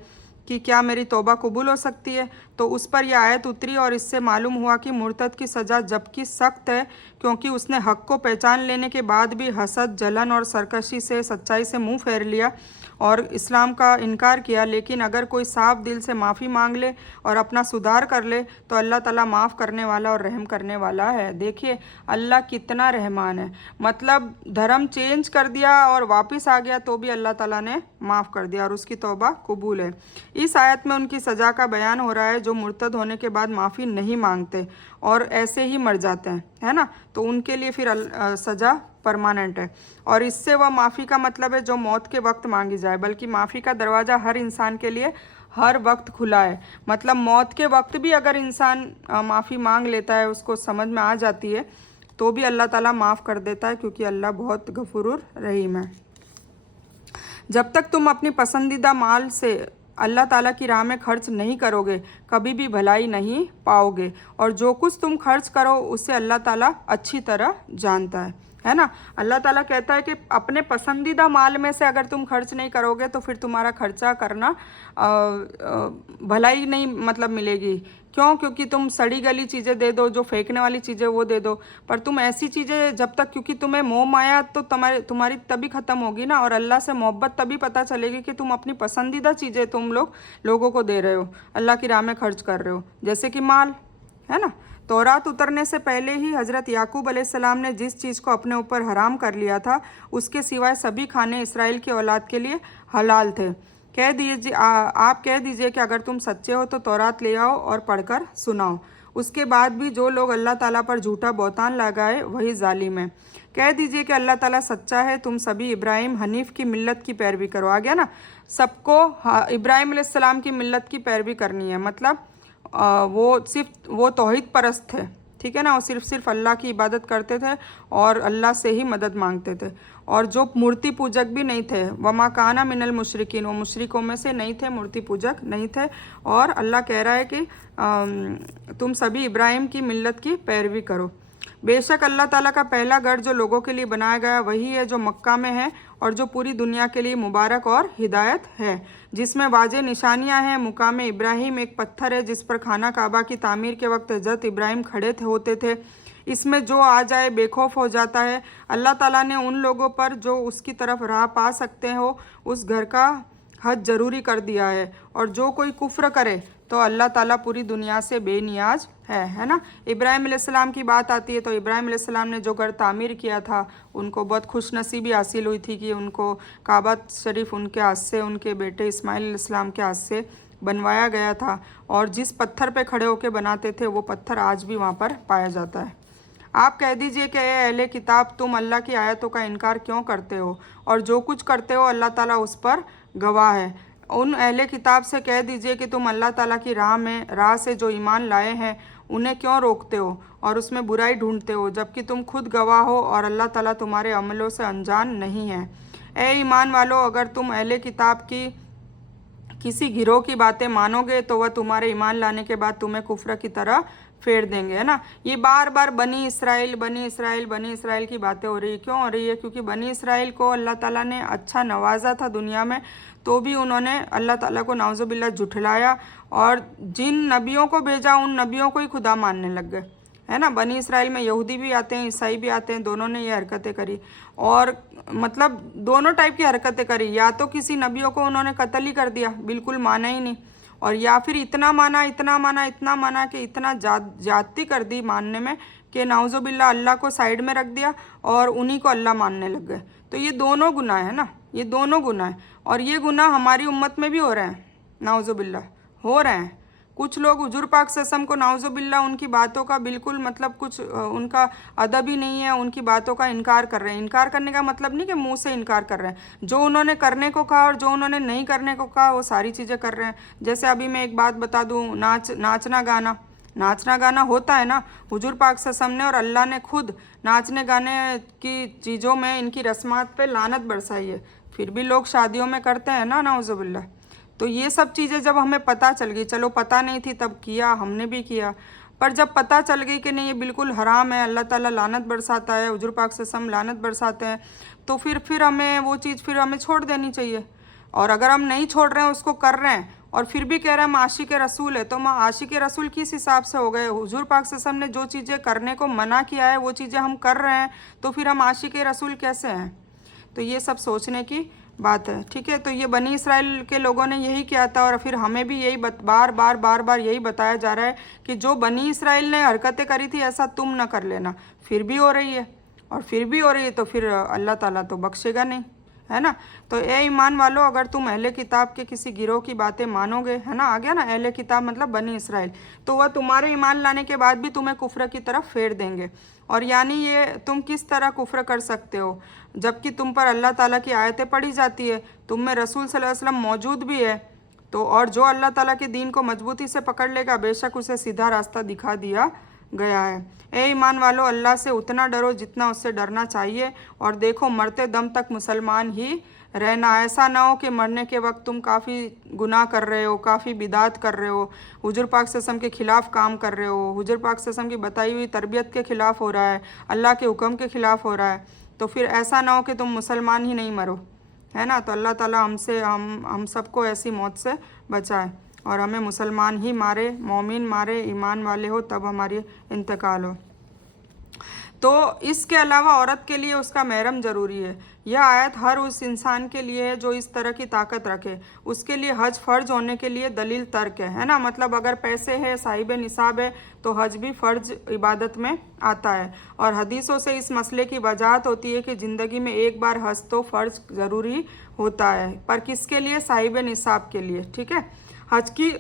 कि क्या मेरी तौबा कबूल हो सकती है। तो उस पर यह आयत उतरी और इससे मालूम हुआ कि मुर्तद की सज़ा जबकि सख्त है, क्योंकि उसने हक़ को पहचान लेने के बाद भी हसद, जलन और सरकशी से सच्चाई से मुंह फेर लिया और इस्लाम का इनकार किया। लेकिन अगर कोई साफ दिल से माफ़ी मांग ले और अपना सुधार कर ले तो अल्लाह ताला माफ़ करने वाला और रहम करने वाला है। देखिए अल्लाह कितना रहमान है, मतलब धर्म चेंज कर दिया और वापस आ गया तो भी अल्लाह ताला ने माफ़ कर दिया और उसकी तौबा कबूल है। इस आयत में उनकी सज़ा का बयान हो रहा है जो मुर्तद होने के बाद माफ़ी नहीं मांगते और ऐसे ही मर जाते हैं, है ना, तो उनके लिए फिर सज़ा परमानेंट है। और इससे वह माफ़ी का मतलब है जो मौत के वक्त मांगी जाए, बल्कि माफ़ी का दरवाज़ा हर इंसान के लिए हर वक्त खुला है। मतलब मौत के वक्त भी अगर इंसान माफ़ी मांग लेता है, उसको समझ में आ जाती है, तो भी अल्लाह ताला माफ़ कर देता है, क्योंकि अल्लाह बहुत गफूरुर रहीम है। जब तक तुम अपनी पसंदीदा माल से अल्लाह ताला की राह में खर्च नहीं करोगे कभी भी भलाई नहीं पाओगे, और जो कुछ तुम खर्च करो उससे अल्लाह ताला अच्छी तरह जानता है ना। अल्लाह ताला कहता है कि अपने पसंदीदा माल में से अगर तुम खर्च नहीं करोगे तो फिर तुम्हारा खर्चा करना भलाई नहीं मतलब मिलेगी। क्यों? क्योंकि तुम सड़ी गली चीज़ें दे दो, जो फेंकने वाली चीज़ें वो दे दो, पर तुम ऐसी चीज़ें जब तक, क्योंकि तुम्हें मोह माया तो तुम्हारी तभी ख़त्म होगी ना, और अल्लाह से मोहब्बत तभी पता चलेगी कि तुम अपनी पसंदीदा चीज़ें तुम लोगों को दे रहे हो, अल्लाह की राह में खर्च कर रहे हो, जैसे कि माल, है ना। तौरात उतरने से पहले ही हज़रत याकूब अलैहिस्सलाम ने जिस चीज़ को अपने ऊपर हराम कर लिया था उसके सिवाय सभी खाने इसराइल की औलाद के लिए हलाल थे। आप कह दीजिए कि अगर तुम सच्चे हो तो तौरात ले आओ और पढ़कर सुनाओ। उसके बाद भी जो लोग अल्लाह ताला पर झूठा बहतान लगाए वही जालिम है। कह दीजिए कि अल्लाह ताला सच्चा है, तुम सभी इब्राहिम हनीफ की मिल्लत की पैरवी करो। आ गया ना, सबको इब्राहिम अलैहिस्सलाम की मिल्लत की पैरवी करनी है। मतलब वो तौहीद परस्त थे, ठीक है ना, वो सिर्फ अल्लाह की इबादत करते थे और अल्लाह से ही मदद मांगते थे, और जो मूर्ति पूजक भी नहीं थे। वमा काना मिनल मुशरिकीन, वो मुशरिकों में से नहीं थे, मूर्ति पूजक नहीं थे। और अल्लाह कह रहा है कि तुम सभी इब्राहिम की मिल्लत की पैरवी करो। बेशक अल्लाह ताला का पहला घर जो लोगों के लिए बनाया गया वही है जो मक्का में है और जो पूरी दुनिया के लिए मुबारक और हिदायत है, जिसमें वाज़ेह निशानियां हैं। मुकाम इब्राहिम एक पत्थर है जिस पर खाना काबा की तामीर के वक्त हज़रत इब्राहिम खड़े होते थे। इसमें जो आ जाए बेखौफ हो जाता है। अल्लाह ताला ने उन लोगों पर जो उसकी तरफ राह पा सकते हो उस घर का हज ज़रूरी कर दिया है, और जो कोई कुफ्र करे तो अल्लाह ताला पूरी दुनिया से बेनियाज है ना। इब्राहिम अलैहिस्सलाम की बात आती है तो इब्राहिम अलैहिस्सलाम ने जो घर तामीर किया था, उनको बहुत खुश नसीबी हासिल हुई थी कि उनको काबा शरीफ उनके हाथ से, उनके बेटे इस्माइल अलैहिस्सलाम के हाथ से बनवाया गया था, और जिस पत्थर पे खड़े होकर बनाते थे वो पत्थर आज भी वहाँ पर पाया जाता है। आप कह दीजिए कि ए अहले किताब, तुम अल्लाह की आयतों का इनकार क्यों करते हो, और जो कुछ करते हो अल्लाह ताला उस पर गवाह है। उन अहले किताब से कह दीजिए कि तुम अल्लाह ताला की राह से जो ईमान लाए हैं उन्हें क्यों रोकते हो और उसमें बुराई ढूंढते हो, जबकि तुम खुद गवाह हो और अल्लाह ताला तुम्हारे अमलों से अनजान नहीं है। ए ईमान वालों, अगर तुम अहले किताब की किसी गिरोह की बातें मानोगे तो वह तुम्हारे ईमान लाने के बाद तुम्हें कुफ्र की तरह फेर देंगे, है ना। ये बार बार बनी इसराइल बनी इसराइल बनी इसराइल की बातें हो रही है। क्यों हो रही है? क्योंकि बनी इसराइल को अल्लाह ताला ने अच्छा नवाजा था दुनिया में, तो भी उन्होंने अल्लाह ताला को नाउजुबिल्लाह झुठलाया, और जिन नबियों को भेजा उन नबियों को ही खुदा मानने लग गए, है ना। बनी इसराइल में यहूदी भी आते हैं, ईसाई भी आते हैं, दोनों ने ये हरकतें करी, और मतलब दोनों टाइप की हरकतें करी। या तो किसी नबियों को उन्होंने कत्ल ही कर दिया, बिल्कुल माना ही नहीं, और या फिर इतना माना इतना माना इतना माना कि इतना जाती कर दी मानने में कि नाउजुबिल्लाह अल्लाह को साइड में रख दिया और उन्हीं को अल्लाह मानने लग गए। तो ये दोनों गुनाह है ना, ये दोनों गुनाह है, और ये गुनाह हमारी उम्मत में भी हो रहे हैं, नाउजुबिल्लाह हो रहे हैं। कुछ लोग हुजूर पाक सल्लल्लाहु अलैहि वसल्लम को नाउजुबिल्लाह उनकी बातों का बिल्कुल मतलब कुछ उनका अदब ही नहीं है, उनकी बातों का इनकार कर रहे हैं। इनकार करने का मतलब नहीं कि मुंह से इनकार कर रहे हैं, जो उन्होंने करने को कहा और जो उन्होंने नहीं करने को कहा वो सारी चीज़ें कर रहे हैं। जैसे अभी मैं एक बात बता दूँ, नाचना गाना होता है ना, हुजूर पाक सल्लल्लाहु अलैहि वसल्लम ने और अल्लाह ने खुद नाचने गाने की चीज़ों में, इनकी रस्मात पे लानत बरसाई है, फिर भी लोग शादियों में करते हैं ना, नाउजुबिल्लाह। तो ये सब चीज़ें जब हमें पता चल गई, चलो पता नहीं थी तब किया, हमने भी किया, पर जब पता चल गई कि नहीं ये बिल्कुल हराम है, अल्लाह ताला लानत बरसाता है, हुजूर पाक सल्लल्लाहु अलैहि वसल्लम लानत बरसाते हैं, तो फिर हमें वो चीज़ फिर हमें छोड़ देनी चाहिए। और अगर हम नहीं छोड़ रहे हैं, उसको कर रहे हैं और फिर भी कह रहे हैं हम आशिक रसूल है, तो हम आशिक रसूल किस हिसाब से हो गए? हुजूर पाक सल्लल्लाहु अलैहि वसल्लम ने जो चीज़ें करने को मना किया है वो चीज़ें हम कर रहे हैं, तो फिर हम आशिक रसूल कैसे हैं? तो ये सब सोचने की बात है, ठीक है। तो ये बनी इसराइल के लोगों ने यही किया था, और फिर हमें भी यही बार बार यही बताया जा रहा है कि जो बनी इसराइल ने हरकतें करी थी ऐसा तुम ना कर लेना। फिर भी हो रही है, और फिर भी हो रही है, तो फिर अल्लाह ताला तो बख्शेगा नहीं, है ना। तो ए ईमान वालों, अगर तुम अहले किताब के किसी गिरोह की बातें मानोगे, है ना, आ गया ना, अहले किताब मतलब बनी इसराइल, तो वह तुम्हारे ईमान लाने के बाद भी तुम्हें कुफ्र की तरफ फेर देंगे। और यानी ये तुम किस तरह कुफ्र कर सकते हो जबकि तुम पर अल्लाह ताला की आयतें पढ़ी जाती है, तुम में रसूल सल्लल्लाहु अलैहि वसल्लम मौजूद भी है, तो और जो अल्लाह ताला के दीन को मजबूती से पकड़ लेगा बेशक उसे सीधा रास्ता दिखा दिया गया है। ए ईमान वालों, अल्लाह से उतना डरो जितना उससे डरना चाहिए, और देखो मरते दम तक मुसलमान ही रहना। ऐसा ना हो कि मरने के वक्त तुम काफ़ी गुनाह कर रहे हो, काफ़ी बिदात कर रहे हो, हुजूर पाक सल्लल्लाहु अलैहि वसल्लम के ख़िलाफ़ काम कर रहे हो, हुजूर पाक सल्लल्लाहु अलैहि वसल्लम की बताई हुई तरबियत के ख़िलाफ़ हो रहा है, अल्लाह के हुक्म के ख़िलाफ़ हो रहा है, तो फिर ऐसा ना हो कि तुम मुसलमान ही नहीं मरो, है ना। तो अल्लाह ताला हम सबको ऐसी मौत से बचाए, और हमें मुसलमान ही मारे, मोमिन मारे, ईमान वाले हो तब हमारी इंतकाल हो। तो इसके अलावा औरत के लिए उसका महरम ज़रूरी है। यह आयत हर उस इंसान के लिए है जो इस तरह की ताकत रखे, उसके लिए हज फ़र्ज होने के लिए दलील तर्क है ना। मतलब अगर पैसे है, साहिब निसाब है, तो हज भी फ़र्ज इबादत में आता है, और हदीसों से इस मसले की वजाहत होती है कि ज़िंदगी में एक बार हज तो फ़र्ज ज़रूरी होता है, पर किसके लिए? साहिब निसाब के लिए, ठीक है। हज की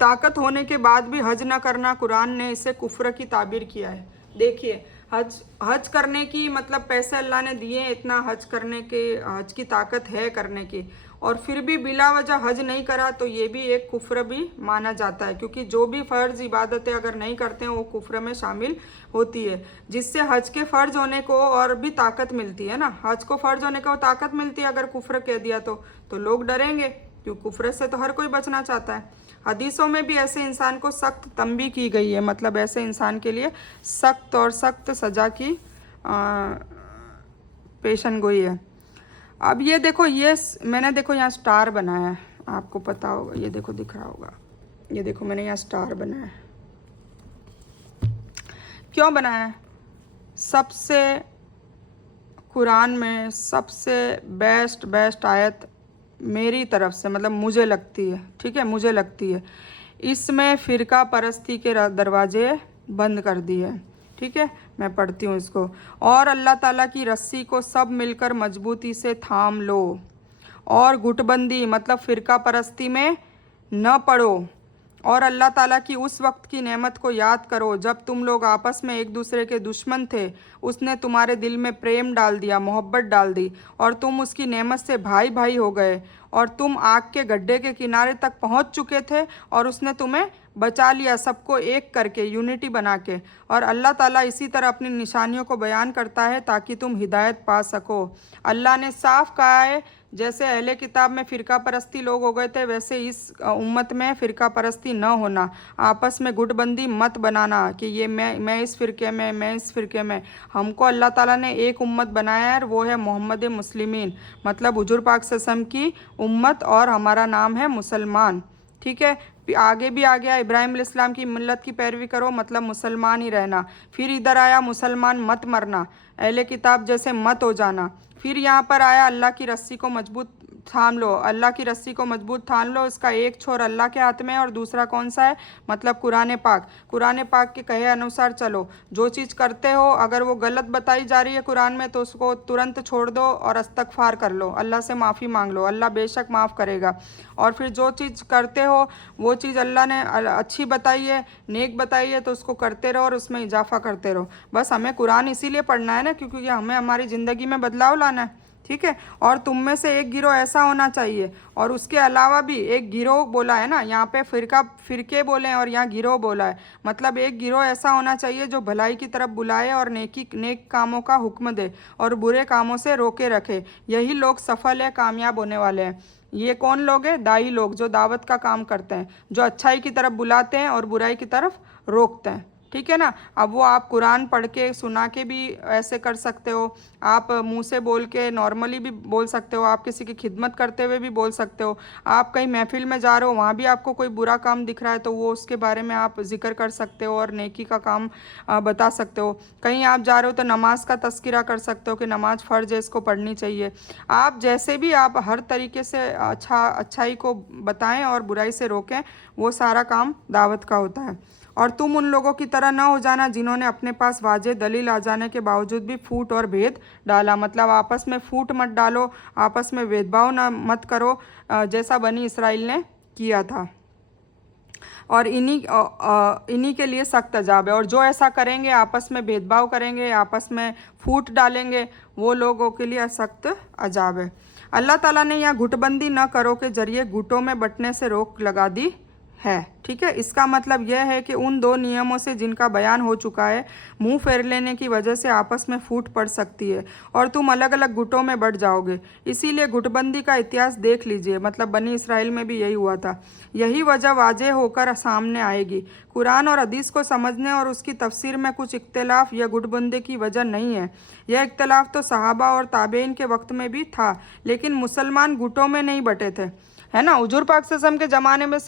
ताकत होने के बाद भी हज न करना, कुरान ने इसे कुफ्र की ताबीर किया है। देखिए, हज करने की मतलब पैसे अल्लाह ने दिए, इतना हज करने के, हज की ताकत है करने की, और फिर भी बिला वजह हज नहीं करा, तो ये भी एक कुफ्र भी माना जाता है, क्योंकि जो भी फ़र्ज इबादतें अगर नहीं करते हैं वो कुफ्र में शामिल होती है, जिससे हज के फ़र्ज होने को और भी ताकत मिलती है ना। हज को फ़र्ज होने को ताकत मिलती है, अगर कुफ्र कह दिया तो लोग डरेंगे, क्योंकि कुफ्र से तो हर कोई बचना चाहता है। हदीसों में भी ऐसे इंसान को सख्त तंबी की गई है, मतलब ऐसे इंसान के लिए सख्त और सख्त सज़ा की पेशन गोई है। अब ये देखो, ये मैंने देखो यहाँ स्टार बनाया है, आपको पता होगा, ये देखो दिख रहा होगा, ये देखो मैंने यहाँ स्टार बनाया है। क्यों बनाया है? सबसे कुरान में सबसे बेस्ट आयत मेरी तरफ से मतलब मुझे लगती है, ठीक है, मुझे लगती है इसमें फ़िरका परस्ती के दरवाजे बंद कर दिए। ठीक है, मैं पढ़ती हूँ इसको। और अल्लाह ताला की रस्सी को सब मिलकर मजबूती से थाम लो और गुटबंदी मतलब फ़िरका परस्ती में न पड़ो और अल्लाह ताला की उस वक्त की नेमत को याद करो जब तुम लोग आपस में एक दूसरे के दुश्मन थे। उसने तुम्हारे दिल में प्रेम डाल दिया, मोहब्बत डाल दी और तुम उसकी नेमत से भाई भाई हो गए और तुम आग के गड्ढे के किनारे तक पहुंच चुके थे और उसने तुम्हें बचा लिया, सबको एक करके, यूनिटी बना के। और अल्लाह ताला इसी तरह अपनी निशानियों को बयान करता है ताकि तुम हिदायत पा सको। अल्लाह ने साफ कहा है जैसे अहले किताब में फ़िरका परस्ती लोग हो गए थे वैसे इस उम्मत में फ़िरका परस्ती न होना, आपस में गुटबंदी मत बनाना कि ये मैं इस फ़िरके में, मैं इस फ़िरके में। हमको अल्लाह ताला ने एक उम्मत बनाया है और वो है मोहम्मद मुस्लिमीन मतलब हुजूर पाक सल्लल्लाहु अलैहि वसल्लम की उम्मत और हमारा नाम है मुसलमान। ठीक है, आगे भी आ गया इब्राहिम अलैहिस्सलाम की मिल्लत की पैरवी करो मतलब मुसलमान ही रहना। फिर इधर आया मुसलमान मत मरना, अहले किताब जैसे मत हो जाना। फिर यहाँ पर आया अल्लाह की रस्सी को मजबूत थाम लो, अल्लाह की रस्सी को मजबूत थाम लो। इसका एक छोर अल्लाह के हाथ में है और दूसरा कौन सा है मतलब कुरान पाक। कुरान पाक के कहे अनुसार चलो। जो चीज़ करते हो अगर वो गलत बताई जा रही है कुरान में तो उसको तुरंत छोड़ दो और इस्तगफार कर लो, अल्लाह से माफ़ी मांग लो, अल्लाह बेशक माफ़ करेगा। और फिर जो चीज़ करते हो वो चीज़ अल्लाह ने अच्छी बताई है, नेक बताई है तो उसको करते रहो और उसमें इजाफा करते रहो। बस हमें कुरान इसीलिए पढ़ना है ना क्योंकि हमें हमारी ज़िंदगी में बदलाव लाना है। ठीक है, और तुम में से एक गिरोह ऐसा होना चाहिए और उसके अलावा भी एक गिरोह बोला है ना, यहाँ पे फ़िरके बोले हैं और यहाँ गिरोह बोला है मतलब एक गिरोह ऐसा होना चाहिए जो भलाई की तरफ बुलाए और नेक कामों का हुक्म दे और बुरे कामों से रोके रखे। यही लोग सफल है, कामयाब होने वाले हैं। ये कौन लोग हैं? दाई लोग जो दावत का काम करते हैं, जो अच्छाई की तरफ बुलाते हैं और बुराई की तरफ रोकते हैं। ठीक है ना। अब वो आप कुरान पढ़ के सुना के भी ऐसे कर सकते हो, आप मुंह से बोल के नॉर्मली भी बोल सकते हो, आप किसी की खिदमत करते हुए भी बोल सकते हो। आप कहीं महफिल में जा रहे हो वहाँ भी आपको कोई बुरा काम दिख रहा है तो वो उसके बारे में आप जिक्र कर सकते हो और नेकी का काम बता सकते हो। कहीं आप जा रहे हो तो नमाज का तस्करा कर सकते हो कि नमाज फ़र्ज है, इसको पढ़नी चाहिए। आप जैसे भी आप हर तरीके से अच्छाई को बताएं और बुराई से रोकें, वो सारा काम दावत का होता है। और तुम उन लोगों की तरह ना हो जाना जिन्होंने अपने पास वाजे दलील आ जाने के बावजूद भी फूट और भेद डाला। मतलब आपस में फूट मत डालो, आपस में भेदभाव ना मत करो जैसा बनी इसराइल ने किया था। और इन्हीं के लिए सख्त अजाब है। और जो ऐसा करेंगे, आपस में भेदभाव करेंगे, आपस में फूट डालेंगे, वो लोगों के लिए सख्त अजाब है। अल्लाह ताला ने यहाँ गुटबंदी न करो के जरिए गुटों में बंटने से रोक लगा दी है। ठीक है, इसका मतलब यह है कि उन दो नियमों से जिनका बयान हो चुका है, मुंह फेर लेने की वजह से आपस में फूट पड़ सकती है और तुम अलग अलग गुटों में बढ़ जाओगे। इसीलिए गुटबंदी का इतिहास देख लीजिए, मतलब बनी इसराइल में भी यही हुआ था। यही वजह वाज़ेह होकर सामने आएगी। कुरान और हदीस को समझने और उसकी तफसीर में कुछ इख्तिलाफ यह गुटबंदी की वजह नहीं है। यह इख्तिलाफ तो सहाबा और ताबेइन के वक्त में भी था, लेकिन मुसलमान गुटों में नहीं बटे थे, है ना। हुजूर पाक सल्लल्लाहु अलैहि वसल्लम के ज़माने में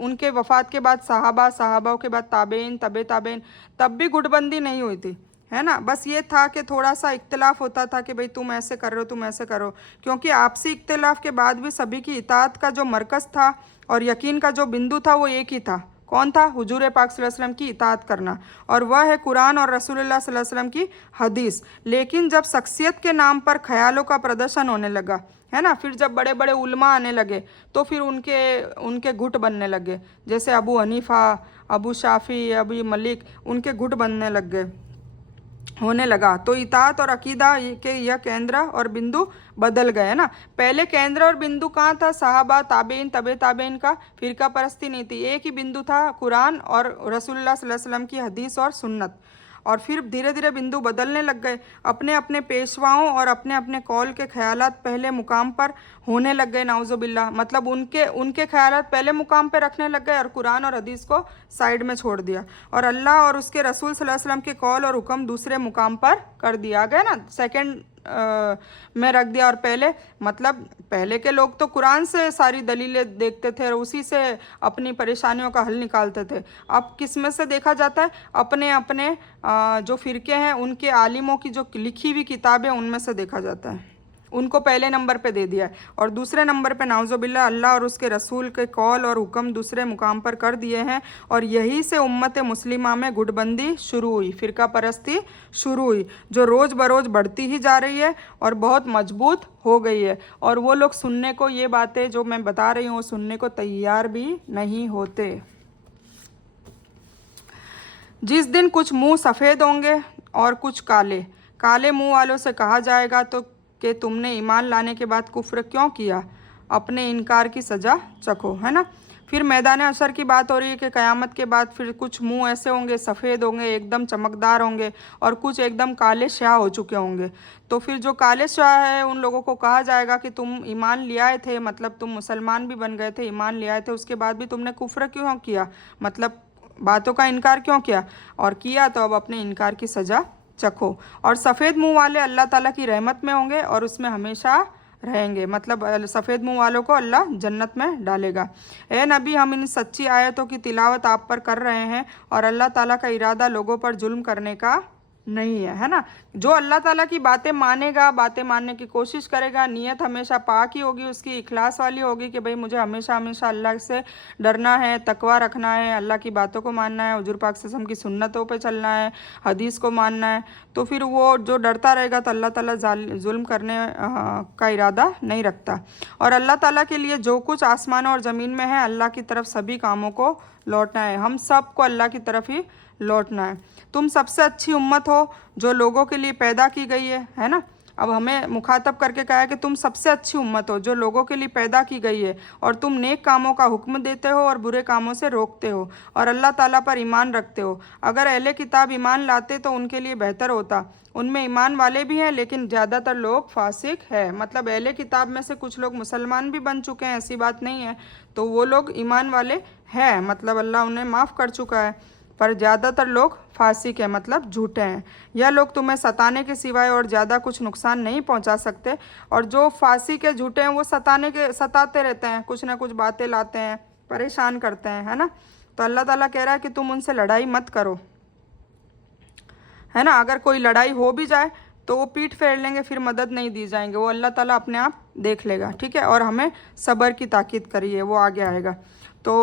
उनके वफ़ात के बाद सहाबाओं के बाद ताबेइन, ताबेइन, तब भी गुटबंदी नहीं हुई थी, है ना। बस ये था कि थोड़ा सा इख्तिलाफ होता था कि भाई तुम ऐसे कर रहे हो, तुम ऐसे करो, क्योंकि आपसी इख्तिलाफ के बाद भी सभी की इताअत का जो मरकज़ था और यकीन का जो बिंदु था वो एक ही था। कौन था? हुजूर पाक सल्लल्लाहु अलैहि वसल्लम की इताअत करना, और वह है कुरान और रसूलुल्लाह सल्लल्लाहु अलैहि वसल्लम की हदीस। लेकिन जब शख्सियत के नाम पर ख्यालों का प्रदर्शन होने लगा, है ना, फिर जब बड़े बड़े उलमा आने लगे तो फिर उनके गुट बनने लगे, जैसे अबू हनीफ़ा, अबू शाफ़ी, अबू मलिक, उनके गुट बनने लग गए, होने लगा। तो इताअत और अकीदा के यह केंद्र और बिंदु बदल गए ना। पहले केंद्र और बिंदु कहाँ था? सहाबा, ताबेइन, तबे ताबेइन का फ़िरका परस्ती नहीं थी। एक ही बिंदु था, कुरान और रसूलुल्लाह सल्लल्लाहु अलैहि वसल्लम की हदीस और सुन्नत। और फिर धीरे धीरे बिंदु बदलने लग गए। अपने अपने पेशवाओं और अपने अपने कौल के ख्यालात पहले मुकाम पर होने लग गए, नाउज़ुबिल्लाह। मतलब उनके ख्यालात पहले मुकाम पर रखने लग गए और कुरान और हदीस को साइड में छोड़ दिया, और अल्लाह और उसके रसूल सल्लल्लाहु अलैहि वसल्लम के कौल और हुक्म दूसरे मुकाम पर कर दिया गया ना, सेकंड में रख दिया। और पहले के लोग तो कुरान से सारी दलीलें देखते थे और उसी से अपनी परेशानियों का हल निकालते थे। अब किस में से देखा जाता है? अपने अपने जो फ़िरके हैं उनके आलिमों की जो लिखी हुई किताबें उनमें से देखा जाता है। उनको पहले नंबर पे दे दिया है, और दूसरे नंबर पे नाउज़ुबिल्लाह अल्लाह और उसके रसूल के कौल और हुक्म दूसरे मुकाम पर कर दिए हैं, और यही से उम्मत मुस्लिमा में गुटबंदी शुरू हुई, फ़िरका परस्ती शुरू हुई, जो रोज़ बरोज़ बढ़ती ही जा रही है और बहुत मजबूत हो गई है। और वो लोग सुनने को, ये बातें जो मैं बता रही हूँ, वो सुनने को तैयार भी नहीं होते। जिस दिन कुछ मुंह सफ़ेद होंगे और कुछ काले, काले मुंह वालों से कहा जाएगा तो कि तुमने ईमान लाने के बाद कुफ्र क्यों किया, अपने इनकार की सज़ा चखो, है ना। फिर मैदान अशर की बात हो रही है कि क़यामत के बाद फिर कुछ मुंह ऐसे होंगे, सफ़ेद होंगे, एकदम चमकदार होंगे, और कुछ एकदम काले स्याह हो चुके होंगे। तो फिर जो काले स्याह है उन लोगों को कहा जाएगा कि तुम ईमान ले आए थे, मतलब तुम मुसलमान भी बन गए थे, ईमान ले आए थे, उसके बाद भी तुमने कुफ्र क्यों किया, मतलब बातों का इनकार क्यों किया, और किया तो अब अपने इनकार की सज़ा चखो। और सफ़ेद मुंह वाले अल्लाह ताला की रहमत में होंगे और उसमें हमेशा रहेंगे, मतलब सफ़ेद मुंह वालों को अल्लाह जन्नत में डालेगा। ए नबी, हम इन सच्ची आयतों की तिलावत आप पर कर रहे हैं, और अल्लाह ताला का इरादा लोगों पर जुल्म करने का नहीं है, है ना। जो अल्लाह ताला की बातें मानेगा, बातें मानने की कोशिश करेगा, नीयत हमेशा पाक ही होगी, उसकी इखलास वाली होगी कि भाई मुझे हमेशा हमेशा अल्लाह से डरना है, तकवा रखना है, अल्लाह की बातों को मानना है, हुजूर पाक सल्लल्लाहु अलैहि वसल्लम की सुन्नतों पे चलना है, हदीस को मानना है, तो फिर वो जो डरता रहेगा तो अल्लाह ताला जुल्म करने का इरादा नहीं रखता। और अल्लाह ताला के लिए जो कुछ आसमानों और ज़मीन में है, अल्लाह की तरफ सभी कामों को लौटना है, हम सब को अल्लाह की तरफ ही लौटना है। तुम सबसे अच्छी उम्मत हो जो लोगों के लिए पैदा की गई है ना। अब हमें मुखातब करके कहा है कि तुम सबसे अच्छी उम्मत हो जो लोगों के लिए पैदा की गई है, और तुम नेक कामों का हुक्म देते हो और बुरे कामों से रोकते हो, और अल्लाह ताला पर ईमान रखते हो। अगर अहले किताब ईमान लाते तो उनके लिए बेहतर होता, उनमें ईमान वाले भी हैं लेकिन ज़्यादातर लोग फासिक है, मतलब अहले किताब में से कुछ लोग मुसलमान भी बन चुके हैं, ऐसी बात नहीं है, तो वो लोग ईमान वाले हैं, मतलब अल्लाह उन्हें माफ़ कर चुका है, पर ज़्यादातर लोग फासिक है, मतलब झूठे हैं। यह लोग तुम्हें सताने के सिवाय और ज़्यादा कुछ नुकसान नहीं पहुंचा सकते, और जो फासिक है, झूठे हैं, वो सताते रहते हैं, कुछ ना कुछ बातें लाते हैं, परेशान करते हैं, है ना। तो अल्लाह ताला कह रहा है कि तुम उनसे लड़ाई मत करो, है ना। अगर कोई लड़ाई हो भी जाए तो वो पीठ फेर लेंगे, फिर मदद नहीं दी जाएंगे, वो अल्लाह ताला अपने आप देख लेगा, ठीक है। और हमें सब्र की ताकीद करिए, वो आगे आएगा। तो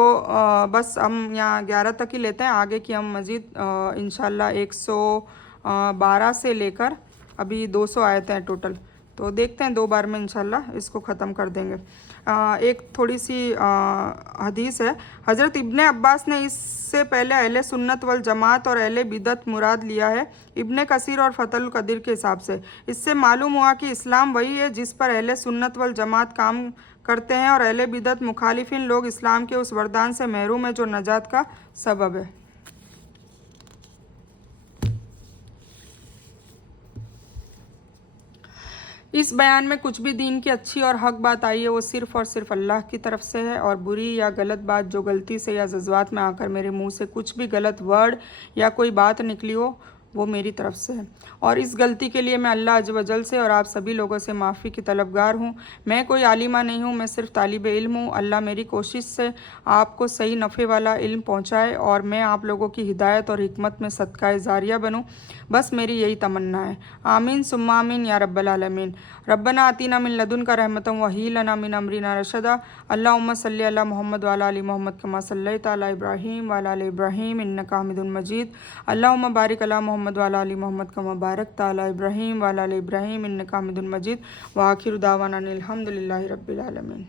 बस हम यहाँ 11 तक ही लेते हैं, आगे की हम मज़ीद इंशाल्लाह 112 से लेकर अभी 200 आयते हैं टोटल, तो देखते हैं 2 बार में इंशाल्लाह इसको ख़त्म कर देंगे। एक थोड़ी सी हदीस है, हज़रत इब्ने अब्बास ने इससे पहले अहले सुन्नत वल जमात और अहले बिदत मुराद लिया है इब्ने कसीर और फतहुल कदीर के हिसाब से। इससे मालूम हुआ कि इस्लाम वही है जिस पर अहले सुन्नत वल जमात काम करते हैं, और अहले बिदत मुखालिफिन लोग इस्लाम के उस वरदान से महरूम है जो नजात का सबब है। इस बयान में कुछ भी दीन की अच्छी और हक बात आई है वो सिर्फ़ और सिर्फ अल्लाह की तरफ से है, और बुरी या गलत बात जो गलती से या जज्बात में आकर मेरे मुंह से कुछ भी गलत वर्ड या कोई बात निकली हो वो मेरी तरफ से है, और इस गलती के लिए मैं अल्लाह अज़्ज़ व जल से और आप सभी लोगों से माफ़ी की तलबगार हूँ। मैं कोई आलिमा नहीं हूँ, मैं सिर्फ तालिब इल्म हूँ। अल्लाह मेरी कोशिश से आपको सही नफ़े वाला इल्म पहुँचाए और मैं आप लोगों की हिदायत और हिकमत में सदका जारिया बनूँ, बस मेरी यही तमन्ना है। आमीन सुम्मा आमीन या रब्बल आलमीन। रब्बना आतीना मिन लदुनका रहमतन व ही लना मिन अमरिना रशदा। अल्लाहुम्मा सल्ली अला मुहम्मद व अला आलि मुहम्मद कमा सल्लैता अला इब्राहीम व अला आलि इब्राहीम इन्नका हमीदुन मजीद। अल्लाहुम्मा बारिक अला मुहम्मद व अला आलि मुहम्मद कमा बारकता अला इब्राहीम व अला आलि इब्राहीम इन्नका हमीदुन मजीद। व आखिरु दावाना अनिल हम्दुलिल्लाहि रब्बिल आलमीन।